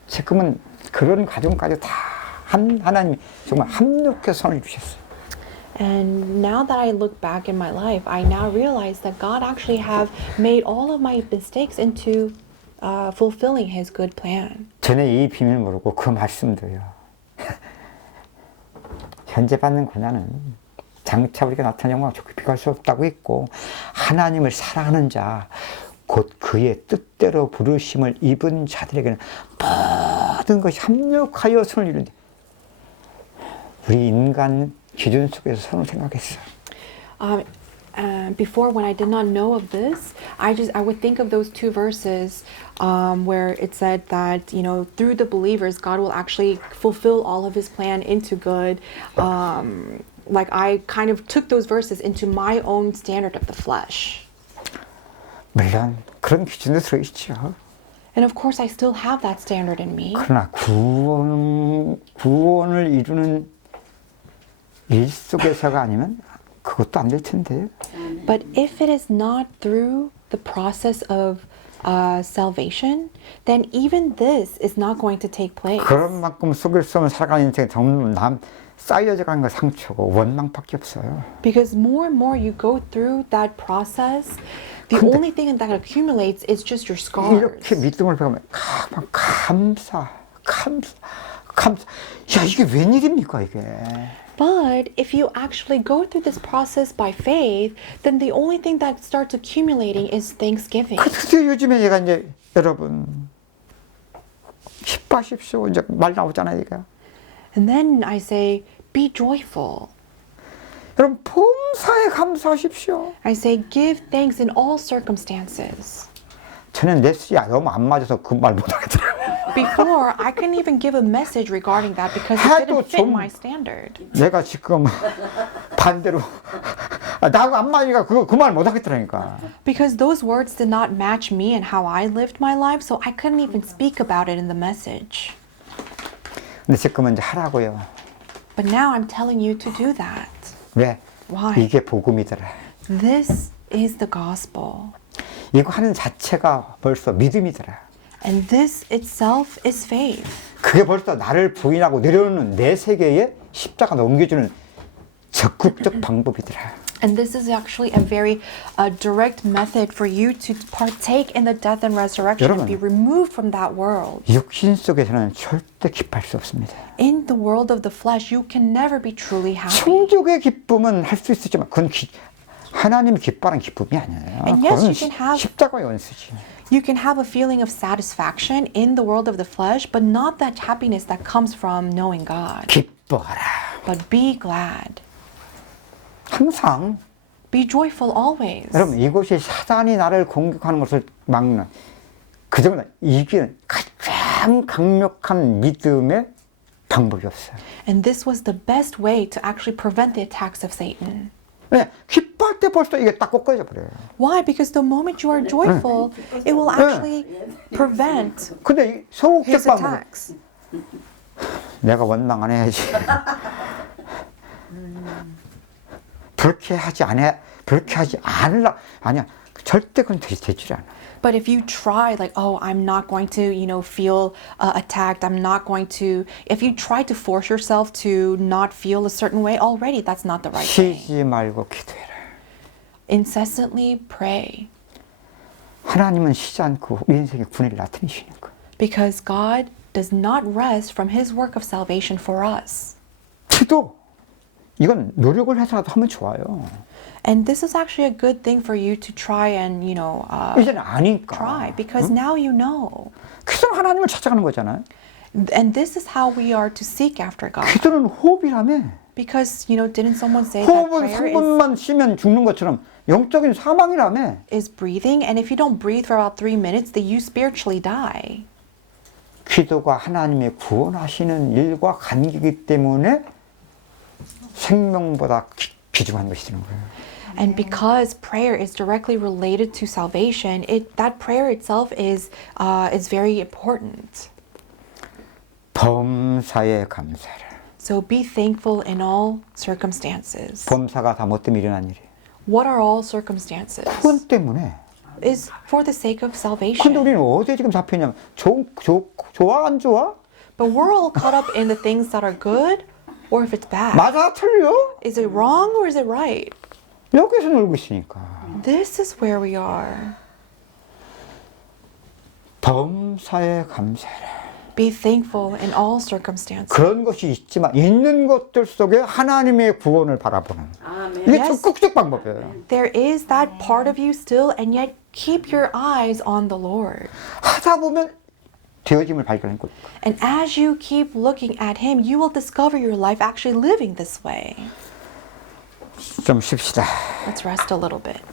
지금은 그런 과정까지 다 하나님이 정말 합력해서 선을 주셨어요. And now that I look back in my life, I now realize that God actually have made all of my mistakes into fulfilling His good plan. 전에 이 비밀 모르고 그 말씀도요. 현재 받는 고난은 장차 우리가 나타난 영광과 좋게 비교할 수 없다고 했고 하나님을 사랑하는 자 곧 그의 뜻대로 부르심을 입은 자들에게는 모든 것이 합력하여 선을 이루는데 우리 인간 기준 속에서 선을 생각했어요. Before, when I did not know of this, I would think of those two verses where it said that through the believers, God will actually fulfill all of His plan into good. Like I kind of took those verses into my own standard of the flesh. 물론 그런 기준도 들어있죠. And of course, I still have that standard in me. 그러나 구원을 이루는 일 속에서가 아니면 그것도 안 될 텐데요. But if it is not through the process of salvation, then even this is not going to take place. 그런 만큼 속일 수 없는 살아가는 인생에 점점 쌓여져 가는 건 상처고 원망밖에 없어요. Because more and more you go through that process, the only thing that accumulates is just your scars. 이렇게 믿음을 배우면 감사. 야 이게 웬일입니까 이게? But if you actually go through this process by faith, then the only thing that starts accumulating is thanksgiving. 그때 요즘에 얘가 이제 여러분 기뻐하십시오 이제 말 나오잖아요 이거. And then I say, be joyful. 여러분 범사에 감사하십시오. I say, give thanks in all circumstances. 저는 내 수야 너무 안 맞아서 그 말 못하겠더라고요. Before, I couldn't even give a message regarding that because it didn't fit my standard. 내가 지금 반대로 나하고 안 맞으니까 그 말 못하겠더라니까. Because those words did not match me and how I lived my life, so I couldn't even speak about it in the message. 근데 지금은 이제 하라고요. But now I'm telling you to do that. 왜? Why? 이게 복음이더라. This is the gospel. 이거 하는 자체가 벌써 믿음이더라. And this itself is faith. 그게 벌써 나를 부인하고 내려오는 내 세계에 십자가 넘겨주는 적극적 방법이더라. And this is actually a very direct method for you to partake in the death and resurrection and be removed from that world. 육신 속에서는 절대 기뻐할 수 없습니다. In the world of the flesh, you can never be truly happy. 천국의 기쁨은 할 수 있었지만 그건 하나님이 기뻐하는 기쁨이 아니에요. And yes, 그건 you can have- 십자가의 원수지. You can have a feeling of satisfaction in the world of the flesh, but not that happiness that comes from knowing God. 기뻐하라. But be glad. 항상 Be joyful always. 여러분 이것이 사단이 나를 공격하는 것을 막는 그 정도 이기는 가장 강력한 믿음의 방법이 없어요. And this was the best way to actually prevent the attacks of Satan. 네, 기뻐할 때 벌써 이게 딱 꺾어져 버려요. Why? Because the moment you are joyful, it will actually prevent 근데 이 소극적 his 방법 attacks. 내가 원망 안 해야지. 그렇게 하지 않으려 아니야. 절대 그건 되질 않아. But if you try, like, oh, I'm not going to, feel attacked. I'm not going to. If you try to force yourself to not feel a certain way, already that's not the right thing. 쉬지 말고 기도해라. Incessantly pray, 하나님은 쉬지 않고 우리 인생의 군의를 나타내시는 거예요. because God does not rest from His work of salvation for us. 기도 이건 노력을 해서라도 하면 좋아요. And this is actually a good thing for you to try and, 이제는 아니까. try, because now you know. 그래서 하나님을 찾아가는 거잖아요. And this is how we are to seek after God. 기도는 호흡이라며. Because, didn't someone say that 호흡은 prayer 3분만 쉬면 죽는 것처럼 영적인 사망이라며. is breathing? And if you don't breathe for about 3 minutes, then you spiritually die. 기도가 하나님의 구원하시는 일과 관계이기 때문에 생명보다 귀중한 것이 되는 거예요. And because prayer is directly related to salvation, that prayer itself is very important. 범사에 감사라. So be thankful in all circumstances. 범사가 다 뭐 때문에 일어난 일이에요? What are all circumstances? 구원 때문에. Is for the sake of 근데 salvation. 우리는 어디에 지금 잡혀있냐면 좋아 안 좋아? But we're all caught up in the things that are good or if it's bad. 맞아 틀려? Is it wrong or is it right? 여기서 놀고 있으니까. This is where we are. 범사에 감사라. Be thankful in all circumstances. 그런 것이 있지만 있는 것들 속에 하나님의 구원을 바라보는 아멘. 이게 Yes. 적극적 방법이에요. There is that part of you still, and yet keep your eyes on the Lord. 하다 보면 되어짐을 발견할 거니까. And as you keep looking at Him, you will discover your life actually living this way. 좀 쉽시다. Let's rest a little bit.